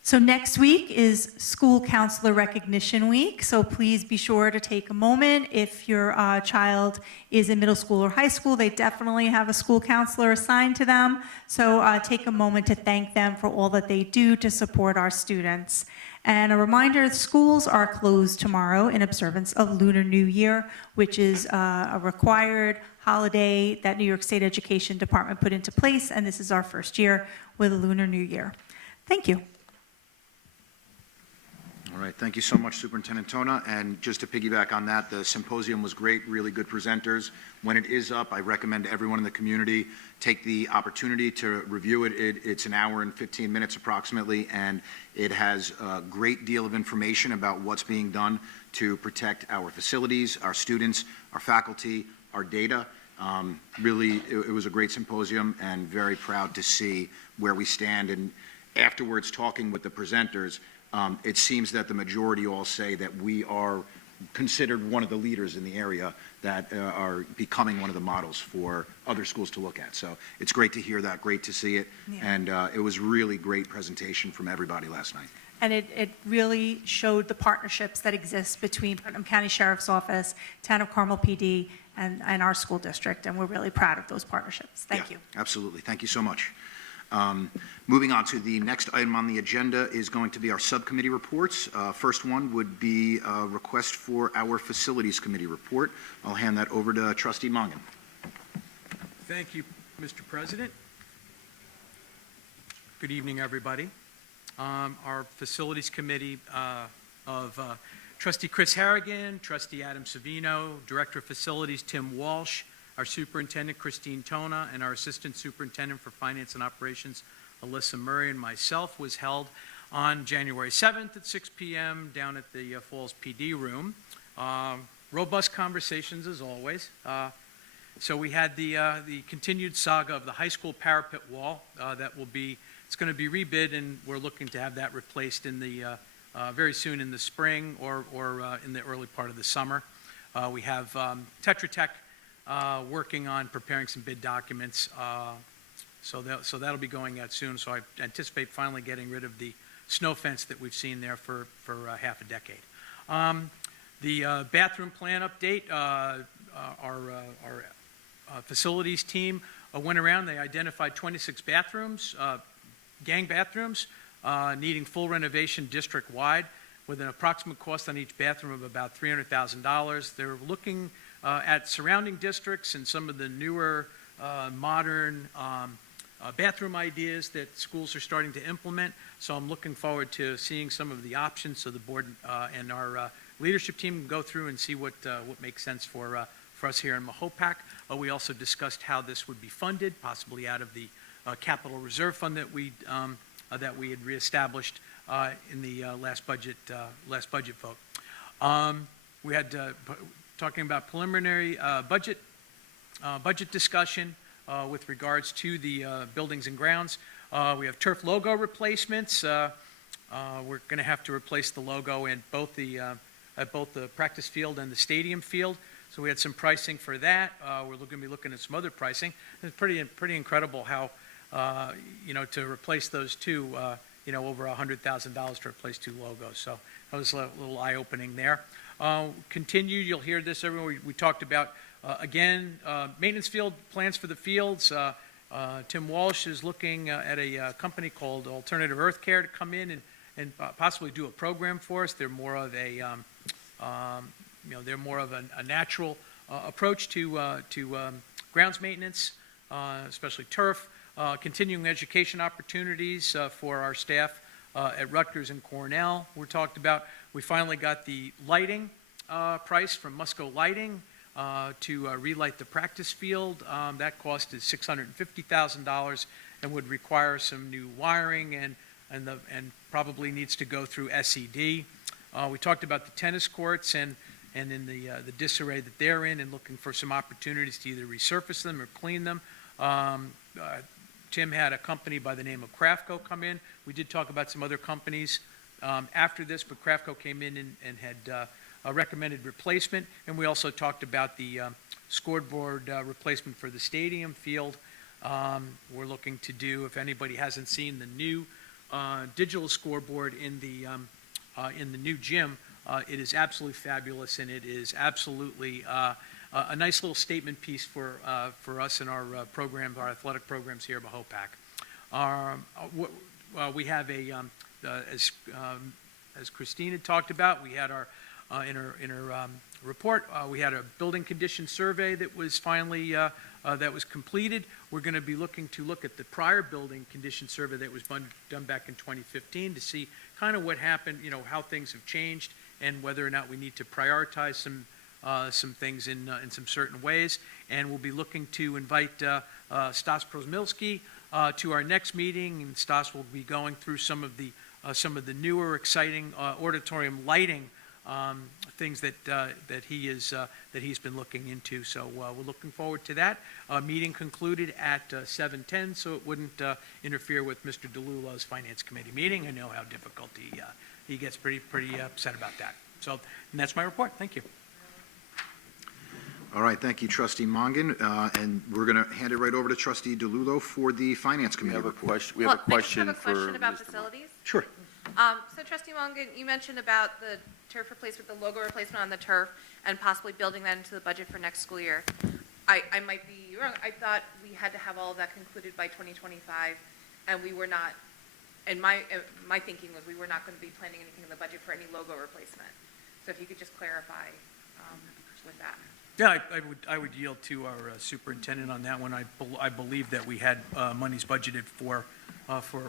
So next week is School Counselor Recognition Week, so please be sure to take a moment. If your child is in middle school or high school, they definitely have a school counselor assigned to them. So take a moment to thank them for all that they do to support our students. And a reminder, schools are closed tomorrow in observance of Lunar New Year, which is a required holiday that New York State Education Department put into place, and this is our first year with a Lunar New Year. Thank you. All right, thank you so much, Superintendent Tona. And just to piggyback on that, the symposium was great, really good presenters. When it is up, I recommend everyone in the community take the opportunity to review it. It's an hour and 15 minutes approximately, and it has a great deal of information about what's being done to protect our facilities, our students, our faculty, our data. Really, it was a great symposium, and very proud to see where we stand. And afterwards, talking with the presenters, it seems that the majority all say that we are considered one of the leaders in the area that are becoming one of the models for other schools to look at. So it's great to hear that, great to see it, Yeah. and it was really great presentation from everybody last night. And it really showed the partnerships that exist between Putnam County Sheriff's Office, Town of Carmel PD, and our school district, and we're really proud of those partnerships. Thank Yeah, you. absolutely. Thank you so much. Moving on to the next item on the agenda is going to be our subcommittee reports. First one would be a request for our Facilities Committee report. I'll hand that over to Trustee Mongan. Thank you, Mr. President. Good evening, everybody. Our Facilities Committee of Trustee Chris Harrigan, Trustee Adam Savino, Director of Facilities Tim Walsh, our Superintendent Christine Tona, and our Assistant Superintendent for Finance and Operations Alyssa Murray, and myself, was held on January 7th at 6 p.m. down at the Falls PD room. Robust conversations as always. So we had the continued saga of the high school parapet wall it's going to be rebid, and we're looking to have that replaced in the very soon in the spring or in the early part of the summer. We have Tetra Tech working on preparing some bid documents, so that'll be going out soon. So I anticipate finally getting rid of the snow fence that we've seen there for half a decade. The bathroom plan update, our facilities team went around. They identified 26 bathrooms, gang bathrooms, needing full renovation district-wide, with an approximate cost on each bathroom of about $300,000. They're looking at surrounding districts and some of the newer, modern bathroom ideas that schools are starting to implement. So I'm looking forward to seeing some of the options so the board and our leadership team can go through and see what makes sense for us here in Mahopac. We also discussed how this would be funded, possibly out of the capital reserve fund that we had reestablished in the last budget vote. We had talking about preliminary budget discussion with regards to the buildings and grounds. We have turf logo replacements. We're going to have to replace the logo in both at both the practice field and the stadium field. So we had some pricing for that. We're going to be looking at some other pricing. It's pretty incredible how to replace those two, over $100,000 to replace two logos. So that was a little eye-opening there. Continued, you'll hear this everywhere. We talked about, again, maintenance field plans for the fields. Tim Walsh is looking at a company called Alternative Earth Care to come in and possibly do a program for us. They're more of a, a natural approach to grounds maintenance, especially turf. Continuing education opportunities for our staff at Rutgers and Cornell were talked about. We finally got the lighting price from Musco Lighting to relight the practice field. That cost is $650,000 and would require some new wiring and probably needs to go through SED. We talked about the tennis courts and in the disarray that they're in, and looking for some opportunities to either resurface them or clean them. Tim had a company by the name of Craftco come in. We did talk about some other companies after this, but Craftco came in and had a recommended replacement. And we also talked about the scoreboard replacement for the stadium field. We're looking to do, if anybody hasn't seen the new digital scoreboard in the new gym, it is absolutely fabulous, and it is absolutely a nice little statement piece for us in our program, our athletic programs here at Mahopac. We have as Christine had talked about, we had in her report, we had a building condition survey that was finally that was completed. We're going to be looking at the prior building condition survey that was done back in 2015 to see kind of what happened, how things have changed, and whether or not we need to prioritize some things in some certain ways. And we'll be looking to invite Stas Prozmilski to our next meeting, and Stas will be going through some of the newer, exciting auditorium lighting things that he's been looking into. So we're looking forward to that. Meeting concluded at 7:10, so it wouldn't interfere with Mr. DeLulo's Finance Committee meeting. I know how difficult he gets pretty upset about that. So, and that's my report. Thank you. All right, thank you, Trustee Mongan. And we're going to hand it right over to Trustee DeLulo for the Finance We Committee have a report. question, we have a Well, I just question have a for question about Mr. Monk. facilities. Sure. So Trustee Mongan, you mentioned about the turf replacement, the logo replacement on the turf, and possibly building that into the budget for next school year. I might be wrong. I thought we had to have all of that concluded by 2025, and we were not, and my thinking was we were not going to be planning anything in the budget for any logo replacement. So if you could just clarify with that. Yeah, I would yield to our superintendent on that one. I believe that we had monies budgeted for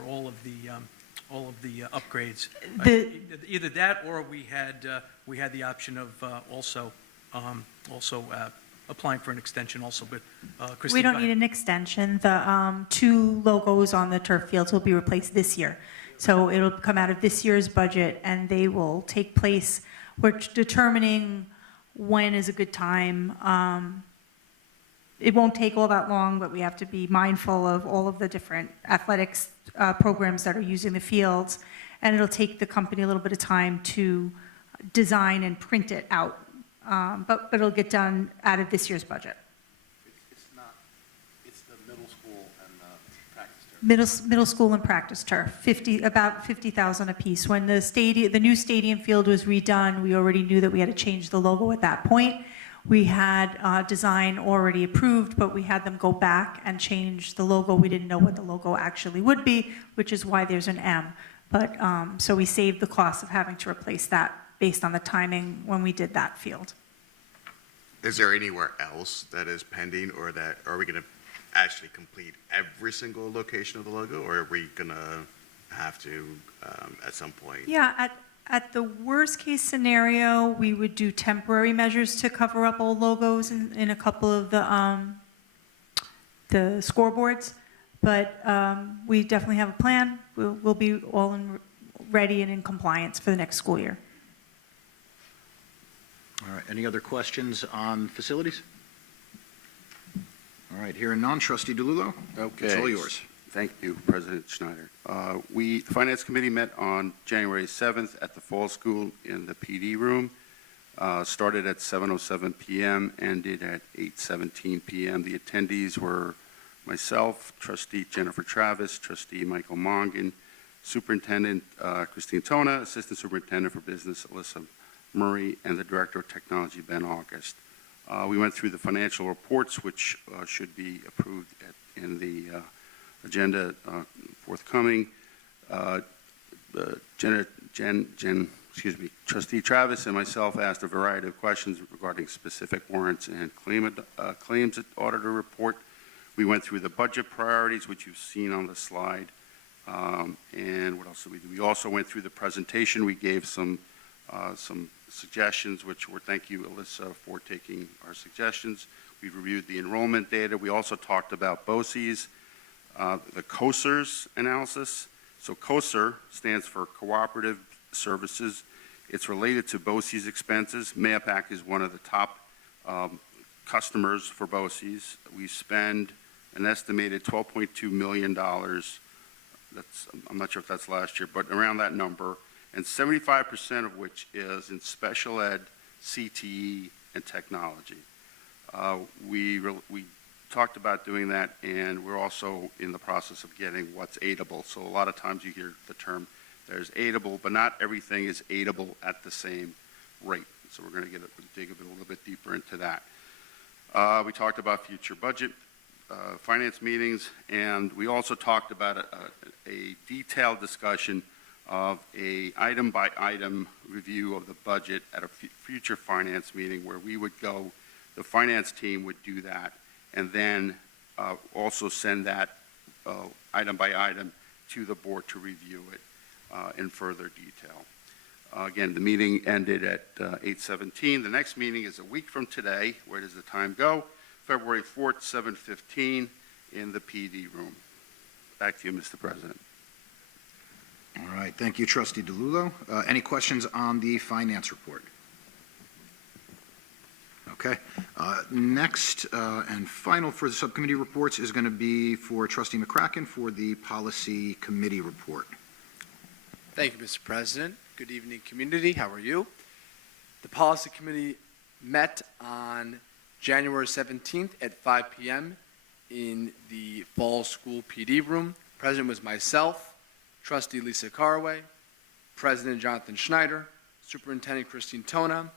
all of the upgrades. Either that, or we had the option of also applying for an extension also, but Christine. We don't need an extension. The 2 logos on the turf fields will be replaced this year. So it'll come out of this year's budget, and they will take place. We're determining when is a good time. It won't take all that long, but we have to be mindful of all of the different athletics programs that are using the fields. And it'll take the company a little bit of time to design and print it out. But it'll get done out of this year's budget. It's not, it's the middle school and the practice turf. Middle school and practice turf, about 50,000 apiece. When the new stadium field was redone, we already knew that we had to change the logo at that point. We had design already approved, but we had them go back and change the logo. We didn't know what the logo actually would be, which is why there's an M. But so we saved the cost of having to replace that based on the timing when we did that field. Is there anywhere else that is pending, or that are we going to actually complete every single location of the logo, or are we going to have to at some point? Yeah, at the worst case scenario, we would do temporary measures to cover up old logos in a couple of the scoreboards. But we definitely have a plan. We'll be all ready and in compliance for the next school year. All right, any other questions on facilities? All right, hearing none, Trustee DeLulo? Okay. It's all yours. Thank you, President Schneider. The Finance Committee met on January 7th at the Fall School in the PD room. Started at 7:07 p.m., ended at 8:17 p.m. The attendees were myself, Trustee Jennifer Travis, Trustee Michael Mongan, Superintendent Christine Tona, Assistant Superintendent for Business Alyssa Murray, and the Director of Technology, Ben August. We went through the financial reports, which should be approved in the agenda forthcoming. Trustee Travis and myself asked a variety of questions regarding specific warrants and claims auditor report. We went through the budget priorities, which you've seen on the slide. And what else did we do? We also went through the presentation. We gave some suggestions, which were, thank you, Alyssa, for taking our suggestions. We reviewed the enrollment data. We also talked about BOCES, the COSERS analysis. So COSER stands for Cooperative Services. It's related to BOCES expenses. MAPAC is one of the top customers for BOCES. We spend an estimated $12.2 million. I'm not sure if that's last year, but around that number. And 75% of which is in special ed, CTE, and technology. We talked about doing that, and we're also in the process of getting what's aidable. So a lot of times you hear the term, there's aidable, but not everything is aidable at the same rate. So we're going to dig a little bit deeper into that. We talked about future budget, finance meetings, and we also talked about a detailed discussion of a item-by-item review of the budget at a future finance meeting where we would go, the finance team would do that, and then also send that item-by-item to the board to review it in further detail. Again, the meeting ended at 8:17. The next meeting is a week from today. Where does the time go? February 4th, 7:15 in the PD room. Back to you, Mr. President. All right, thank you, Trustee DeLulo. Any questions on the finance report? Okay. Next and final for the subcommittee reports is going to be for Trustee McCracken for the policy committee report. Thank you, Mr. President. Good evening, community. How are you? The policy committee met on January 17th at 5 p.m. in the fall school PD room. President was myself, trustee Lisa Carway, President Jonathan Schneider, Superintendent Christine Tona,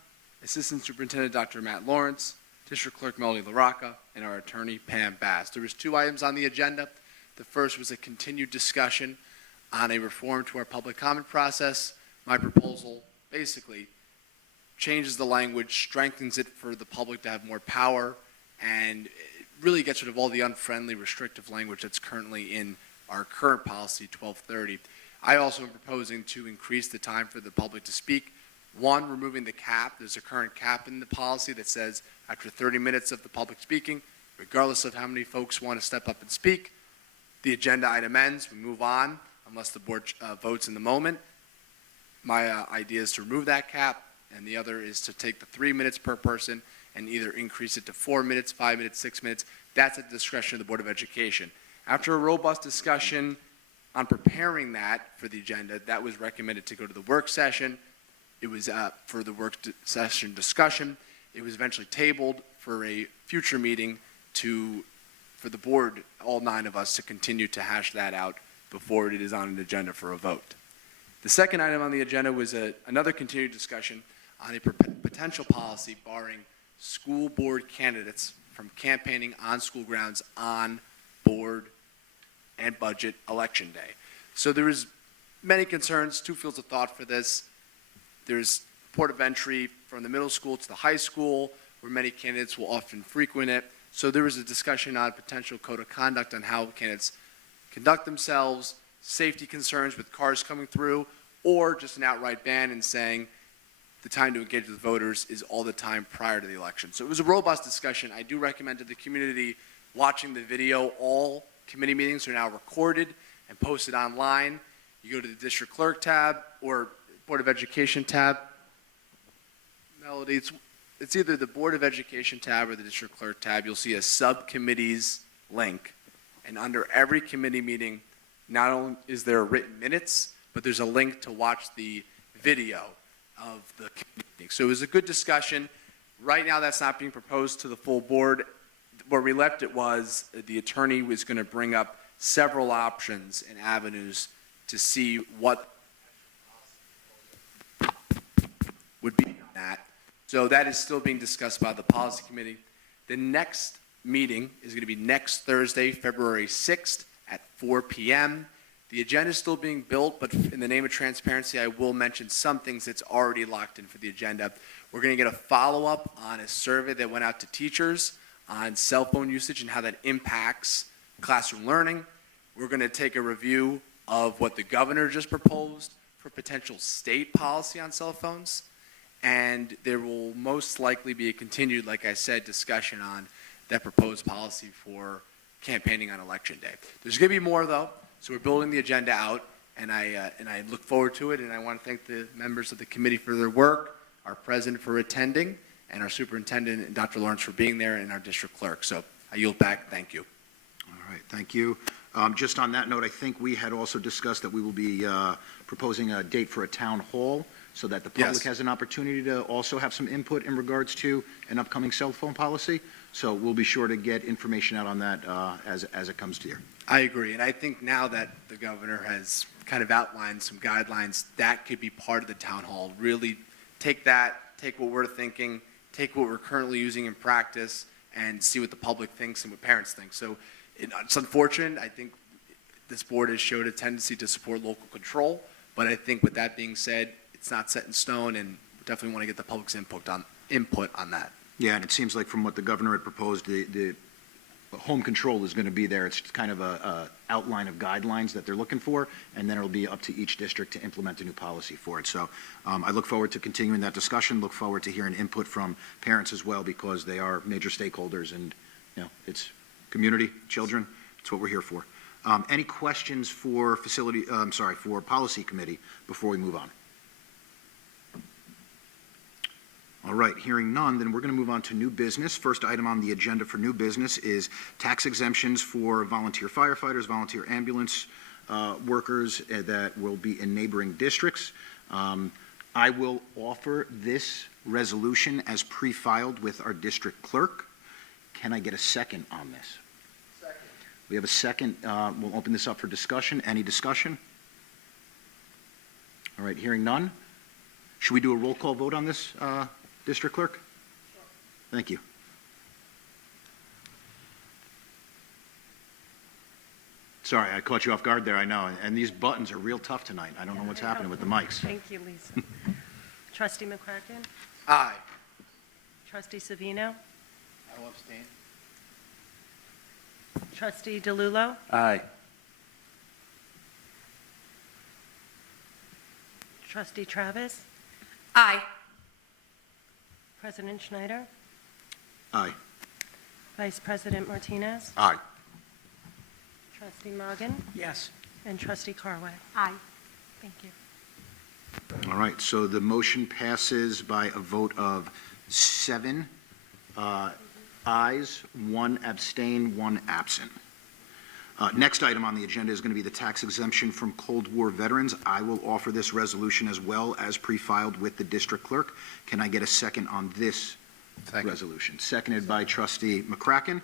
Assistant Superintendent Dr. Matt Lawrence, District Clerk Melody LaRocca, and our attorney Pam Bass. There was 2 items on the agenda. The first was a continued discussion on a reform to our public comment process. My proposal basically changes the language, strengthens it for the public to have more power, and it really gets rid of all the unfriendly, restrictive language that's currently in our current policy, 1230. I also am proposing to increase the time for the public to speak. 1, removing the cap. There's a current cap in the policy that says after 30 minutes of the public speaking, regardless of how many folks want to step up and speak, the agenda item ends, we move on, unless the board votes in the moment. My idea is to remove that cap, and the other is to take the 3 minutes per person and either increase it to 4 minutes, 5 minutes, 6 minutes. That's at the discretion of the Board of Education. After a robust discussion on preparing that for the agenda, that was recommended to go to the work session. It was for the work session discussion. It was eventually tabled for a future meeting for the board, all 9 of us, to continue to hash that out before it is on an agenda for a vote. The second item on the agenda was another continued discussion on a potential policy barring school board candidates from campaigning on school grounds on board and budget election day. So there is many concerns, 2 fields of thought for this. There's port of entry from the middle school to the high school, where many candidates will often frequent it. So there was a discussion on potential code of conduct on how candidates conduct themselves, safety concerns with cars coming through, or just an outright ban and saying the time to engage with voters is all the time prior to the election. So it was a robust discussion. I do recommend to the community watching the video. All committee meetings are now recorded and posted online. You go to the district clerk tab or Board of Education tab. Melody, it's either the Board of Education tab or the district clerk tab. You'll see a subcommittees link, and under every committee meeting, not only is there written minutes, but there's a link to watch the video of the committee meeting. So it was a good discussion. Right now, that's not being proposed to the full board. Where we left it was the attorney was going to bring up several options and avenues to see what would be that. So that is still being discussed by the policy committee. The next meeting is going to be next Thursday, February 6th at 4 p.m. The agenda is still being built, but in the name of transparency, I will mention some things that's already locked in for the agenda. We're going to get a follow-up on a survey that went out to teachers on cell phone usage and how that impacts classroom learning. We're going to take a review of what the governor just proposed for potential state policy on cell phones. And there will most likely be a continued, like I said, discussion on that proposed policy for campaigning on election day. There's going to be more, though, so we're building the agenda out, and I look forward to it, and I want to thank the members of the committee for their work, our president for attending, and our superintendent and Dr. Lawrence for being there, and our district clerk. So I yield back. Thank you. All right, thank you. Just on that note, I think we had also discussed that we will be proposing a date for a town hall so that the public Yes. has an opportunity to also have some input in regards to an upcoming cell phone policy. So we'll be sure to get information out on that as it comes to you. I agree, and I think now that the governor has kind of outlined some guidelines, that could be part of the town hall. Really take what we're thinking, take what we're currently using in practice, and see what the public thinks and what parents think. So it's unfortunate. I think this board has showed a tendency to support local control, but I think with that being said, it's not set in stone, and we definitely want to get the public's input on that. Yeah, and it seems like from what the governor had proposed, the home control is going to be there. It's kind of a outline of guidelines that they're looking for, and then it'll be up to each district to implement a new policy for it. So I look forward to continuing that discussion, look forward to hearing input from parents as well, because they are major stakeholders, and it's community, children, it's what we're here for. Any questions for for policy committee before we move on? All right, hearing none, then we're going to move on to new business. First item on the agenda for new business is tax exemptions for volunteer firefighters, volunteer ambulance workers that will be in neighboring districts. I will offer this resolution as pre-filed with our district clerk. Can I get a second on this? Second. We have a second. We'll open this up for discussion. Any discussion? All right, hearing none. Should we do a roll call vote on this, district clerk? Sure. Thank you. Sorry, I caught you off guard there, I know. And these buttons are real tough tonight. I don't know what's happening with the mics. Thank you, Lisa. Trustee McCracken? Aye. Trustee Savino? I will abstain. Trustee DeLullo? Aye. Trustee Travis? Aye. President Schneider? Aye. Vice President Martinez? Aye. Trustee Morgan? Yes. And Trustee Carway? Aye. Thank you. All right, so the motion passes by a vote of 7 ayes, 1 abstain, 1 absent. Next item on the agenda is going to be the tax exemption from Cold War veterans. I will offer this resolution as well as pre-filed with the district clerk. Can I get a second on this resolution? Seconded by Trustee McCracken.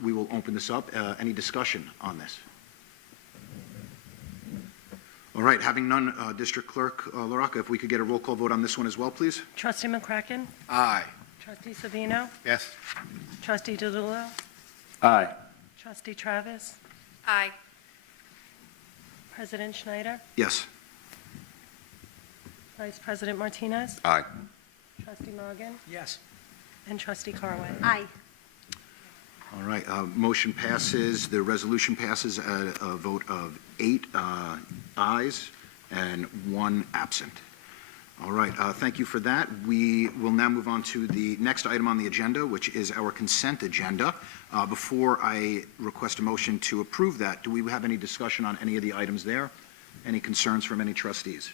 We will open this up. Any discussion on this? All right, having none, District Clerk LaRocca, if we could get a roll call vote on this one as well, please. Trustee McCracken? Aye. Trustee Savino? Yes. Trustee DeLullo? Aye. Trustee Travis? Aye. President Schneider? Yes. Vice President Martinez? Aye. Trustee Morgan? Yes. And Trustee Carway? Aye. All right, motion passes, the resolution passes at a vote of 8 ayes and 1 absent. All right, thank you for that. We will now move on to the next item on the agenda, which is our consent agenda. Before I request a motion to approve that, do we have any discussion on any of the items there? Any concerns from any trustees?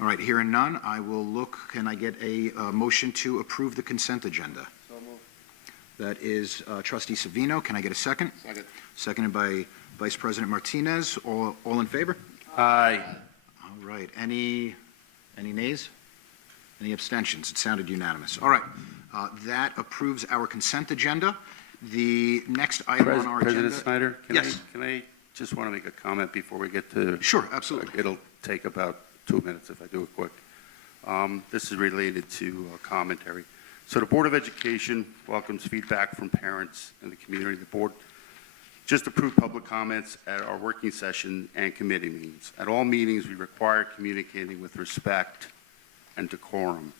All right, hearing none, I will look, can I get a motion to approve the consent agenda? So moved. That is Trustee Savino. Can I get a second? Second. Seconded by Vice President Martinez. All in favor? Aye. All right. Any nays? Any abstentions? It sounded unanimous. All right. That approves our consent agenda. The next item on our agenda. President Snyder, Yes. can I just want to make a comment before we get to? Sure, absolutely. It'll take about 2 minutes if I do it quick. This is related to commentary. So the Board of Education welcomes feedback from parents and the community. The board just approved public comments at our working session and committee meetings. At all meetings, we require communicating with respect and decorum.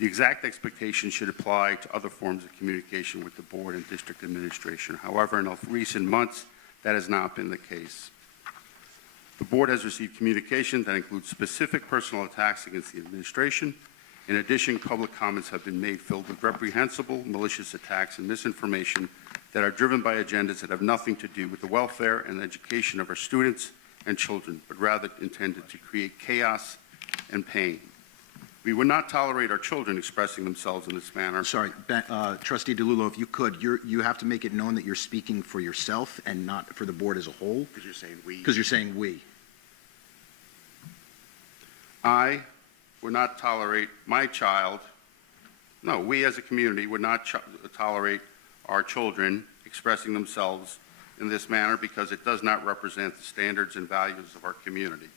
The exact expectation should apply to other forms of communication with the board and district administration. However, in recent months, that has not been the case. The board has received communication that includes specific personal attacks against the administration. In addition, public comments have been made filled with reprehensible, malicious attacks and misinformation that are driven by agendas that have nothing to do with the welfare and education of our students and children, but rather intended to create chaos and pain. We would not tolerate our children expressing themselves in this manner. Sorry, Trustee DeLullo, if you could, you have to make it known that you're speaking for yourself and not for the board as a whole. Because you're saying we. Because you're saying we. I would not tolerate my child, no, we as a community would not tolerate our children expressing themselves in this manner because it does not represent the standards and values of our community.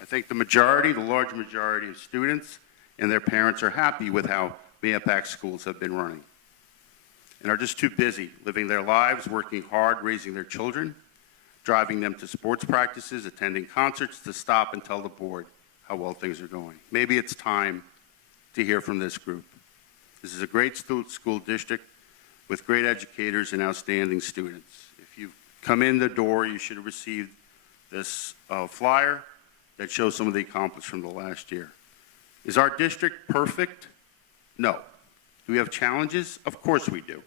I think the large majority of students and their parents are happy with how Mayapack schools have been running and are just too busy living their lives, working hard, raising their children, driving them to sports practices, attending concerts to stop and tell the board how well things are going. Maybe it's time to hear from this group. This is a great school district with great educators and outstanding students. If you come in the door, you should have received this flyer that shows some of the accomplishments from the last year. Is our district perfect? No. Do we have challenges? Of course we do.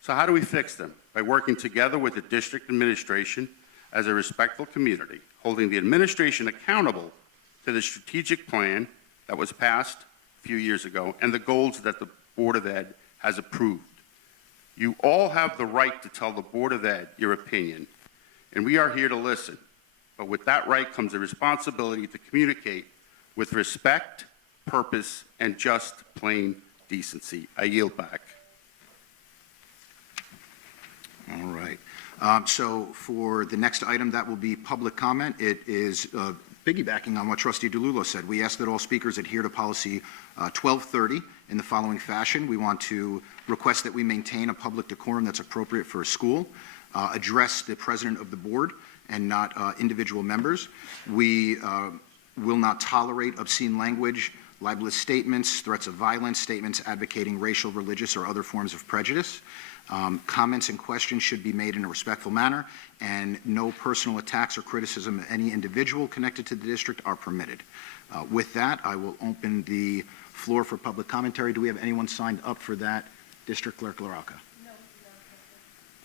So how do we fix them? By working together with the district administration as a respectful community, holding the administration accountable to the strategic plan that was passed a few years ago and the goals that the Board of Ed has approved. You all have the right to tell the Board of Ed your opinion, and we are here to listen. But with that right comes the responsibility to communicate with respect, purpose, and just plain decency. I yield back. All right. So for the next item, that will be public comment. It is piggybacking on what Trustee DeLullo said. We ask that all speakers adhere to policy 1230 in the following fashion. We want to request that we maintain a public decorum that's appropriate for a school, address the president of the board and not individual members. We will not tolerate obscene language, libelous statements, threats of violence, statements advocating racial, religious, or other forms of prejudice. Comments and questions should be made in a respectful manner, and no personal attacks or criticism of any individual connected to the district are permitted. With that, I will open the floor for public commentary. Do we have anyone signed up for that? District Clerk LaRocca? No.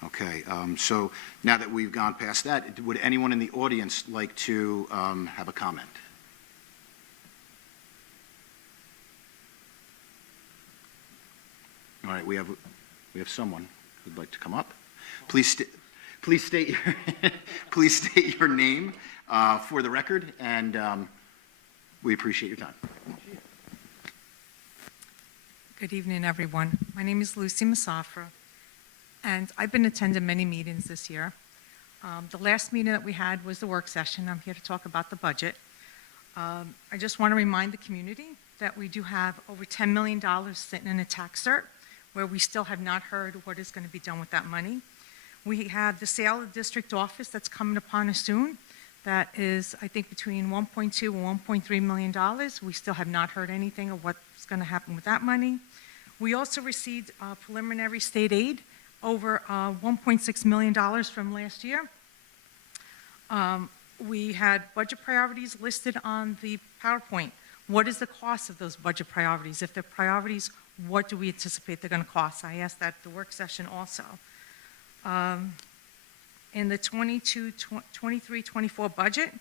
Okay, so now that we've gone past that, would anyone in the audience like to have a comment? All right, we have someone who'd like to come up. Please state your name for the record, and we appreciate your time. Good evening, everyone. My name is Lucy Masafra, and I've been attending many meetings this year. The last meeting that we had was the work session. I'm here to talk about the budget. I just want to remind the community that we do have over $10 million sitting in a tax cert, where we still have not heard what is going to be done with that money. We have the sale of the district office that's coming upon us soon. That is, I think, between $1.2 and $1.3 million. We still have not heard anything of what's going to happen with that money. We also received preliminary state aid, over $1.6 million from last year. We had budget priorities listed on the PowerPoint. What is the cost of those budget priorities? If they're priorities, what do we anticipate they're going to cost? I asked that at the work session also. In the 23-24 budget,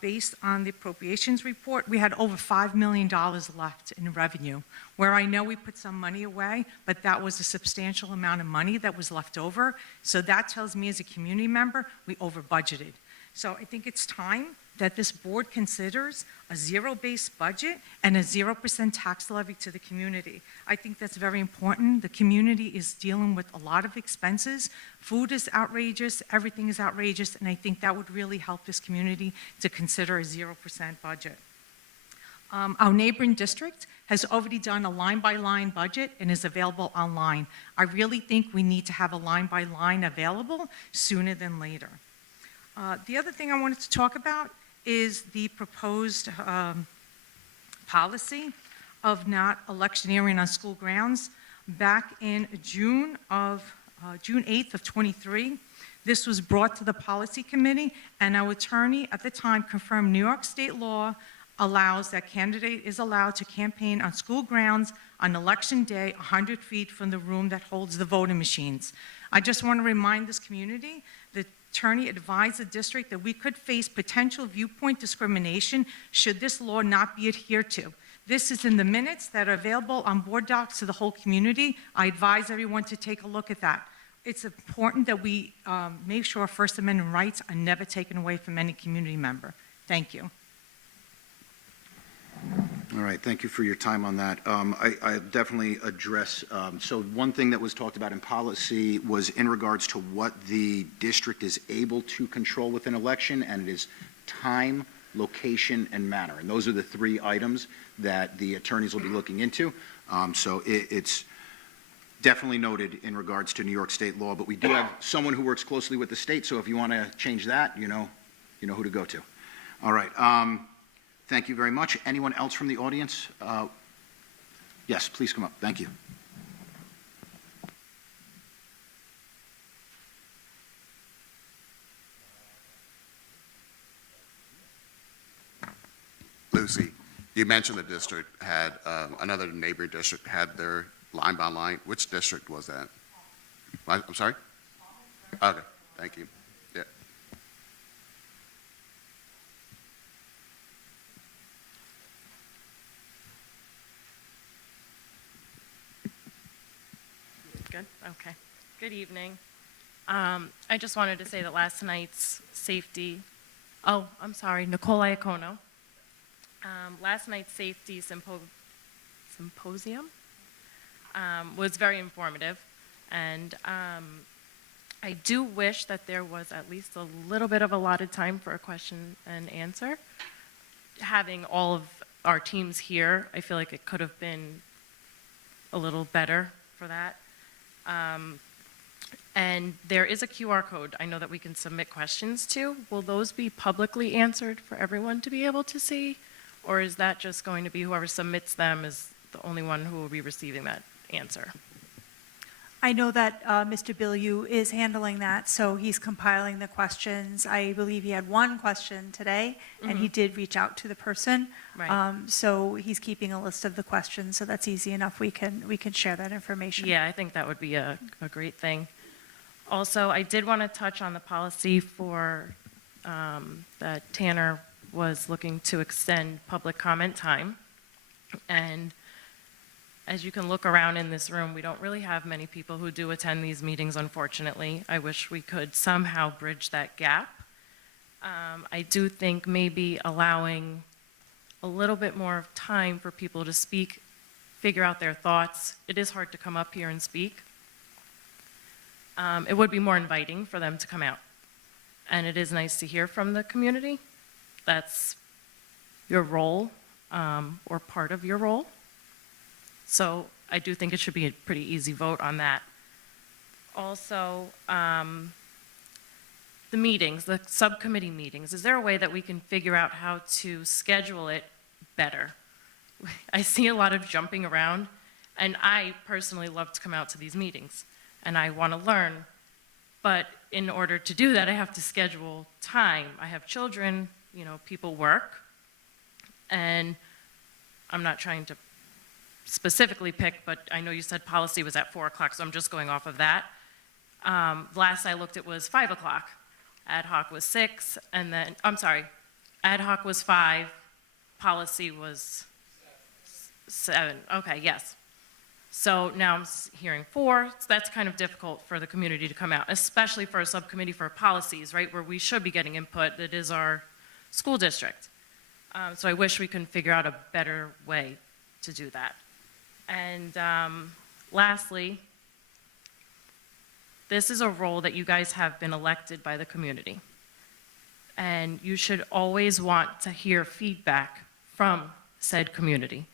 based on the appropriations report, we had over $5 million left in revenue, where I know we put some money away, but that was a substantial amount of money that was left over. So that tells me as a community member, we over budgeted. So I think it's time that this board considers a zero-based budget and a 0% tax levy to the community. I think that's very important. The community is dealing with a lot of expenses. Food is outrageous, everything is outrageous, and I think that would really help this community to consider a 0% budget. Our neighboring district has already done a line-by-line budget and is available online. I really think we need to have a line-by-line available sooner than later. The other thing I wanted to talk about is the proposed policy of not electioneering on school grounds. Back in June 8th of 23, this was brought to the policy committee, and our attorney at the time confirmed New York state law allows that candidate is allowed to campaign on school grounds on election day 100 feet from the room that holds the voting machines. I just want to remind this community that attorney advised the district that we could face potential viewpoint discrimination should this law not be adhered to. This is in the minutes that are available on board docs to the whole community. I advise everyone to take a look at that. It's important that we make sure First Amendment rights are never taken away from any community member. Thank you. All right, thank you for your time on that. I definitely address, so one thing that was talked about in policy was in regards to what the district is able to control with an election, and it is time, location, and manner. And those are the three items that the attorneys will be looking into. So it's definitely noted in regards to New York state law, but we do have someone who works closely with the state, so if you want to change that, you know who to go to. All right. Thank you very much. Anyone else from the audience? Yes, please come up. Thank you. Lucy, you mentioned the district had, another neighboring district had their line by line. Which district was that? I'm sorry? Okay, thank you. Yeah. Go good? Okay. Good evening. I just wanted to say that last night's Nicole Iacono. Last night's safety symposium was very informative, and I do wish that there was at least a little bit of allotted time for a question and answer. Having all of our teams here, I feel like it could have been a little better for that. And there is a QR code I know that we can submit questions to. Will those be publicly answered for everyone to be able to see? Or is that just going to be whoever submits them is the only one who will be receiving that answer? I know that Mr. Bilyeu is handling that, so he's compiling the questions. I believe he had one question today, and he did reach out to the person. Right. So he's keeping a list of the questions, so that's easy enough. We can share that information. Yeah, I think that would be a great thing. Also, I did want to touch on the policy for that Tanner was looking to extend public comment time. And as you can look around in this room, we don't really have many people who do attend these meetings, unfortunately. I wish we could somehow bridge that gap. I do think maybe allowing a little bit more time for people to speak, figure out their thoughts. It is hard to come up here and speak. It would be more inviting for them to come out. And it is nice to hear from the community. That's your role, or part of your role. So I do think it should be a pretty easy vote on that. Also, the meetings, the subcommittee meetings, is there a way that we can figure out how to schedule it better? I see a lot of jumping around, and I personally love to come out to these meetings, and I want to learn. But in order to do that, I have to schedule time. I have children, people work, and I'm not trying to specifically pick, but I know you said policy was at 4 o'clock, so I'm just going off of that. Last I looked, it was 5 o'clock. Ad hoc was 6, and then, ad hoc was 5, policy was 7. Okay, yes. So now I'm hearing 4, so that's kind of difficult for the community to come out, especially for a subcommittee for policies, right, where we should be getting input. It is our school district. So I wish we can figure out a better way to do that. And lastly, this is a role that you guys have been elected by the community. And you should always want to hear feedback from said community.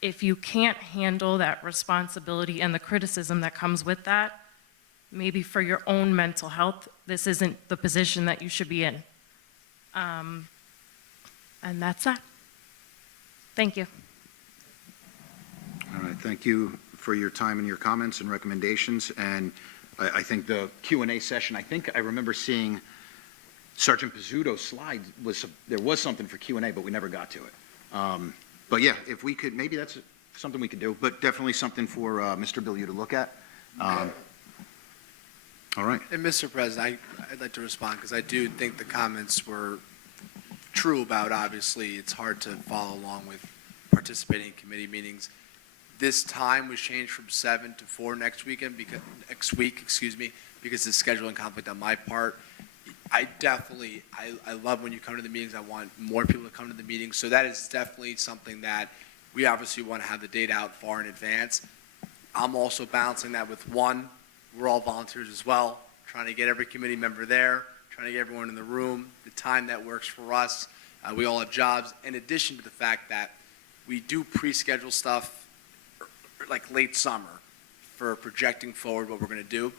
If you can't handle that responsibility and the criticism that comes with that, maybe for your own mental health, this isn't the position that you should be in. And that's that. Thank you. All right, thank you for your time and your comments and recommendations. And I think the Q&A session, I think I remember seeing Sergeant Pizzuto's slide, there was something for Q&A, but we never got to it. But yeah, if we could, maybe that's something we could do, but definitely something for Mr. Bilyeu to look at. All right. And Mr. President, I'd like to respond because I do think the comments were true about, obviously, it's hard to follow along with participating in committee meetings. This time was changed from 7 to 4 next week, because the scheduling conflict on my part. I love when you come to the meetings. I want more people to come to the meetings. So that is definitely something that we obviously want to have the date out far in advance. I'm also balancing that with we're all volunteers as well, trying to get every committee member there, trying to get everyone in the room, the time that works for us. We all have jobs, in addition to the fact that we do pre-schedule stuff like late summer for projecting forward what we're going to do.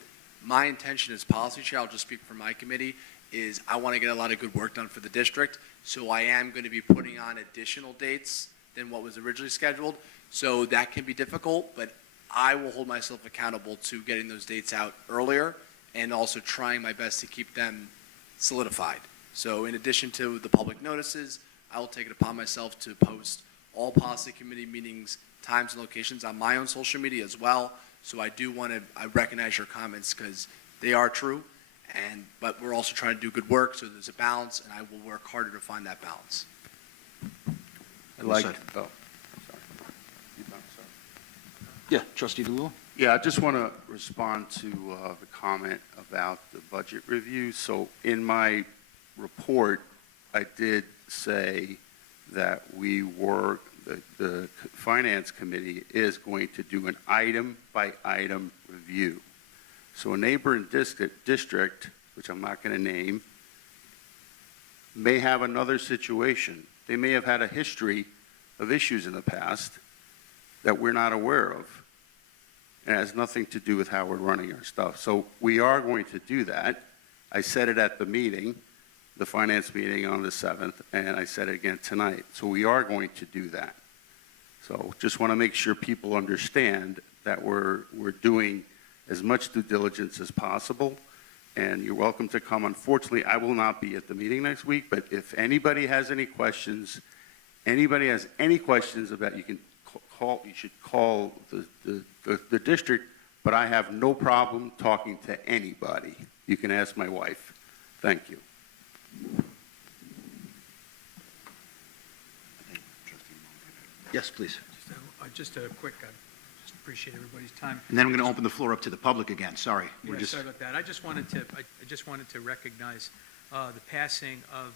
My intention as policy chair, I'll just speak for my committee, is I want to get a lot of good work done for the district. So I am going to be putting on additional dates than what was originally scheduled. So that can be difficult, but I will hold myself accountable to getting those dates out earlier and also trying my best to keep them solidified. So in addition to the public notices, I will take it upon myself to post all policy committee meetings, times and locations on my own social media as well. So I recognize your comments because they are true, but we're also trying to do good work, so there's a balance, and I will work harder to find that balance. Yeah, Trustee DeLuca? Yeah, I just want to respond to the comment about the budget review. So in my report, I did say that the Finance Committee is going to do an item-by-item review. So a neighboring district, which I'm not going to name, may have another situation. They may have had a history of issues in the past that we're not aware of. And it has nothing to do with how we're running our stuff. So we are going to do that. I said it at the meeting, the finance meeting on the 7th, and I said it again tonight. So we are going to do that. So just want to make sure people understand that we're doing as much due diligence as possible. And you're welcome to come. Unfortunately, I will not be at the meeting next week, but if anybody has any questions, about, you can you should call the district, but I have no problem talking to anybody. You can ask my wife. Thank you. Yes, please. Just a quick, I just appreciate everybody's time. And then I'm going to open the floor up to the public again. Sorry. Yeah, sorry about that. I just wanted to recognize the passing of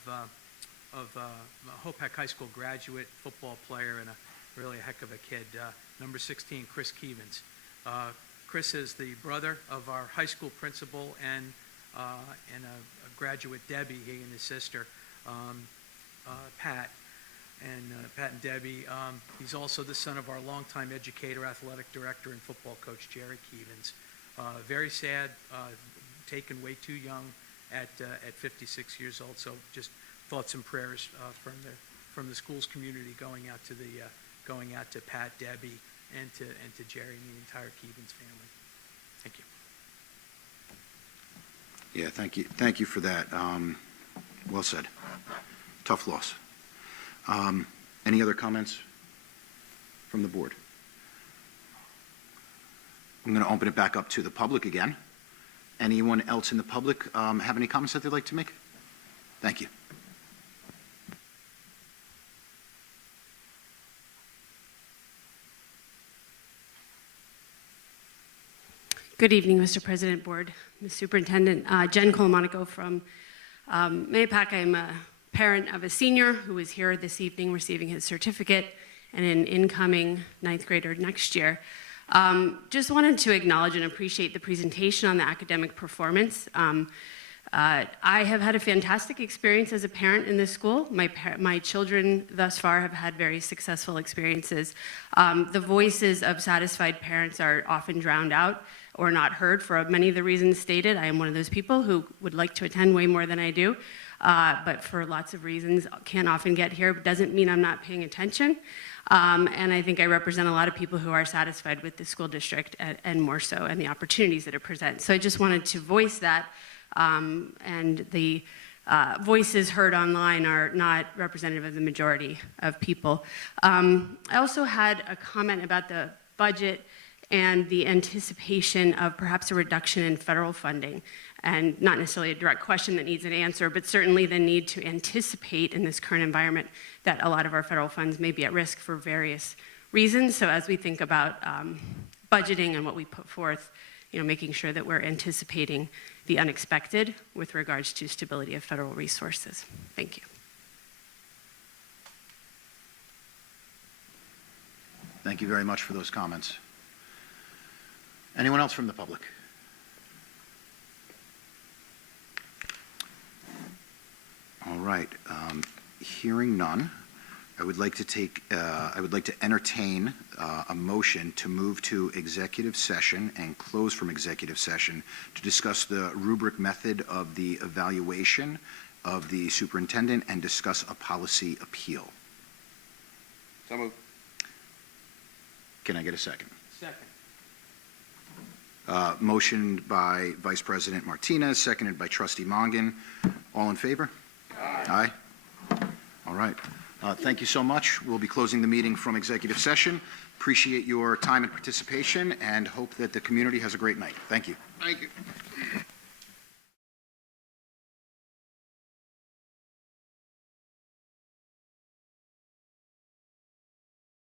Hopac High School graduate football player and a really a heck of a kid, number 16, Chris Keevans. Chris is the brother of our high school principal and a graduate, Debbie, he and his sister, Pat. Pat and Debbie. He's also the son of our longtime educator, athletic director, and football coach, Jerry Keevans. Very sad, taken way too young at 56 years old. So just thoughts and prayers from the school's community going out to Pat, Debbie, and to Jerry and the entire Keevans family. Thank you. Yeah, thank you. Thank you for that. Well said. Tough loss. Any other comments from the board? I'm going to open it back up to the public again. Anyone else in the public have any comments that they'd like to make? Thank you. Good evening, Mr. President, Board, Ms. Superintendent. Jen Colomonico from Mayapack. I'm a parent of a senior who is here this evening receiving his certificate and an incoming ninth grader next year. Just wanted to acknowledge and appreciate the presentation on the academic performance. I have had a fantastic experience as a parent in this school. My children thus far have had very successful experiences. The voices of satisfied parents are often drowned out or not heard for many of the reasons stated. I am one of those people who would like to attend way more than I do, but for lots of reasons can't often get here. Doesn't mean I'm not paying attention. And I think I represent a lot of people who are satisfied with the school district and more so, and the opportunities that it presents. So I just wanted to voice that, and the voices heard online are not representative of the majority of people. I also had a comment about the budget and the anticipation of perhaps a reduction in federal funding, and not necessarily a direct question that needs an answer, but certainly the need to anticipate in this current environment that a lot of our federal funds may be at risk for various reasons. So as we think about budgeting and what we put forth, making sure that we're anticipating the unexpected with regards to stability of federal resources. Thank you. Thank you very much for those comments. Anyone else from the public? All right. Hearing none, I would like to entertain a motion to move to executive session and close from executive session to discuss the rubric method of the evaluation of the superintendent and discuss a policy appeal. So moved. Can I get a second? Second. Motion by Vice President Martinez, seconded by Trustee Mongan. All in favor? Aye. All right. Thank you so much. We'll be closing the meeting from executive session. Appreciate your time and participation and hope that the community has a great night. Thank you. Thank you.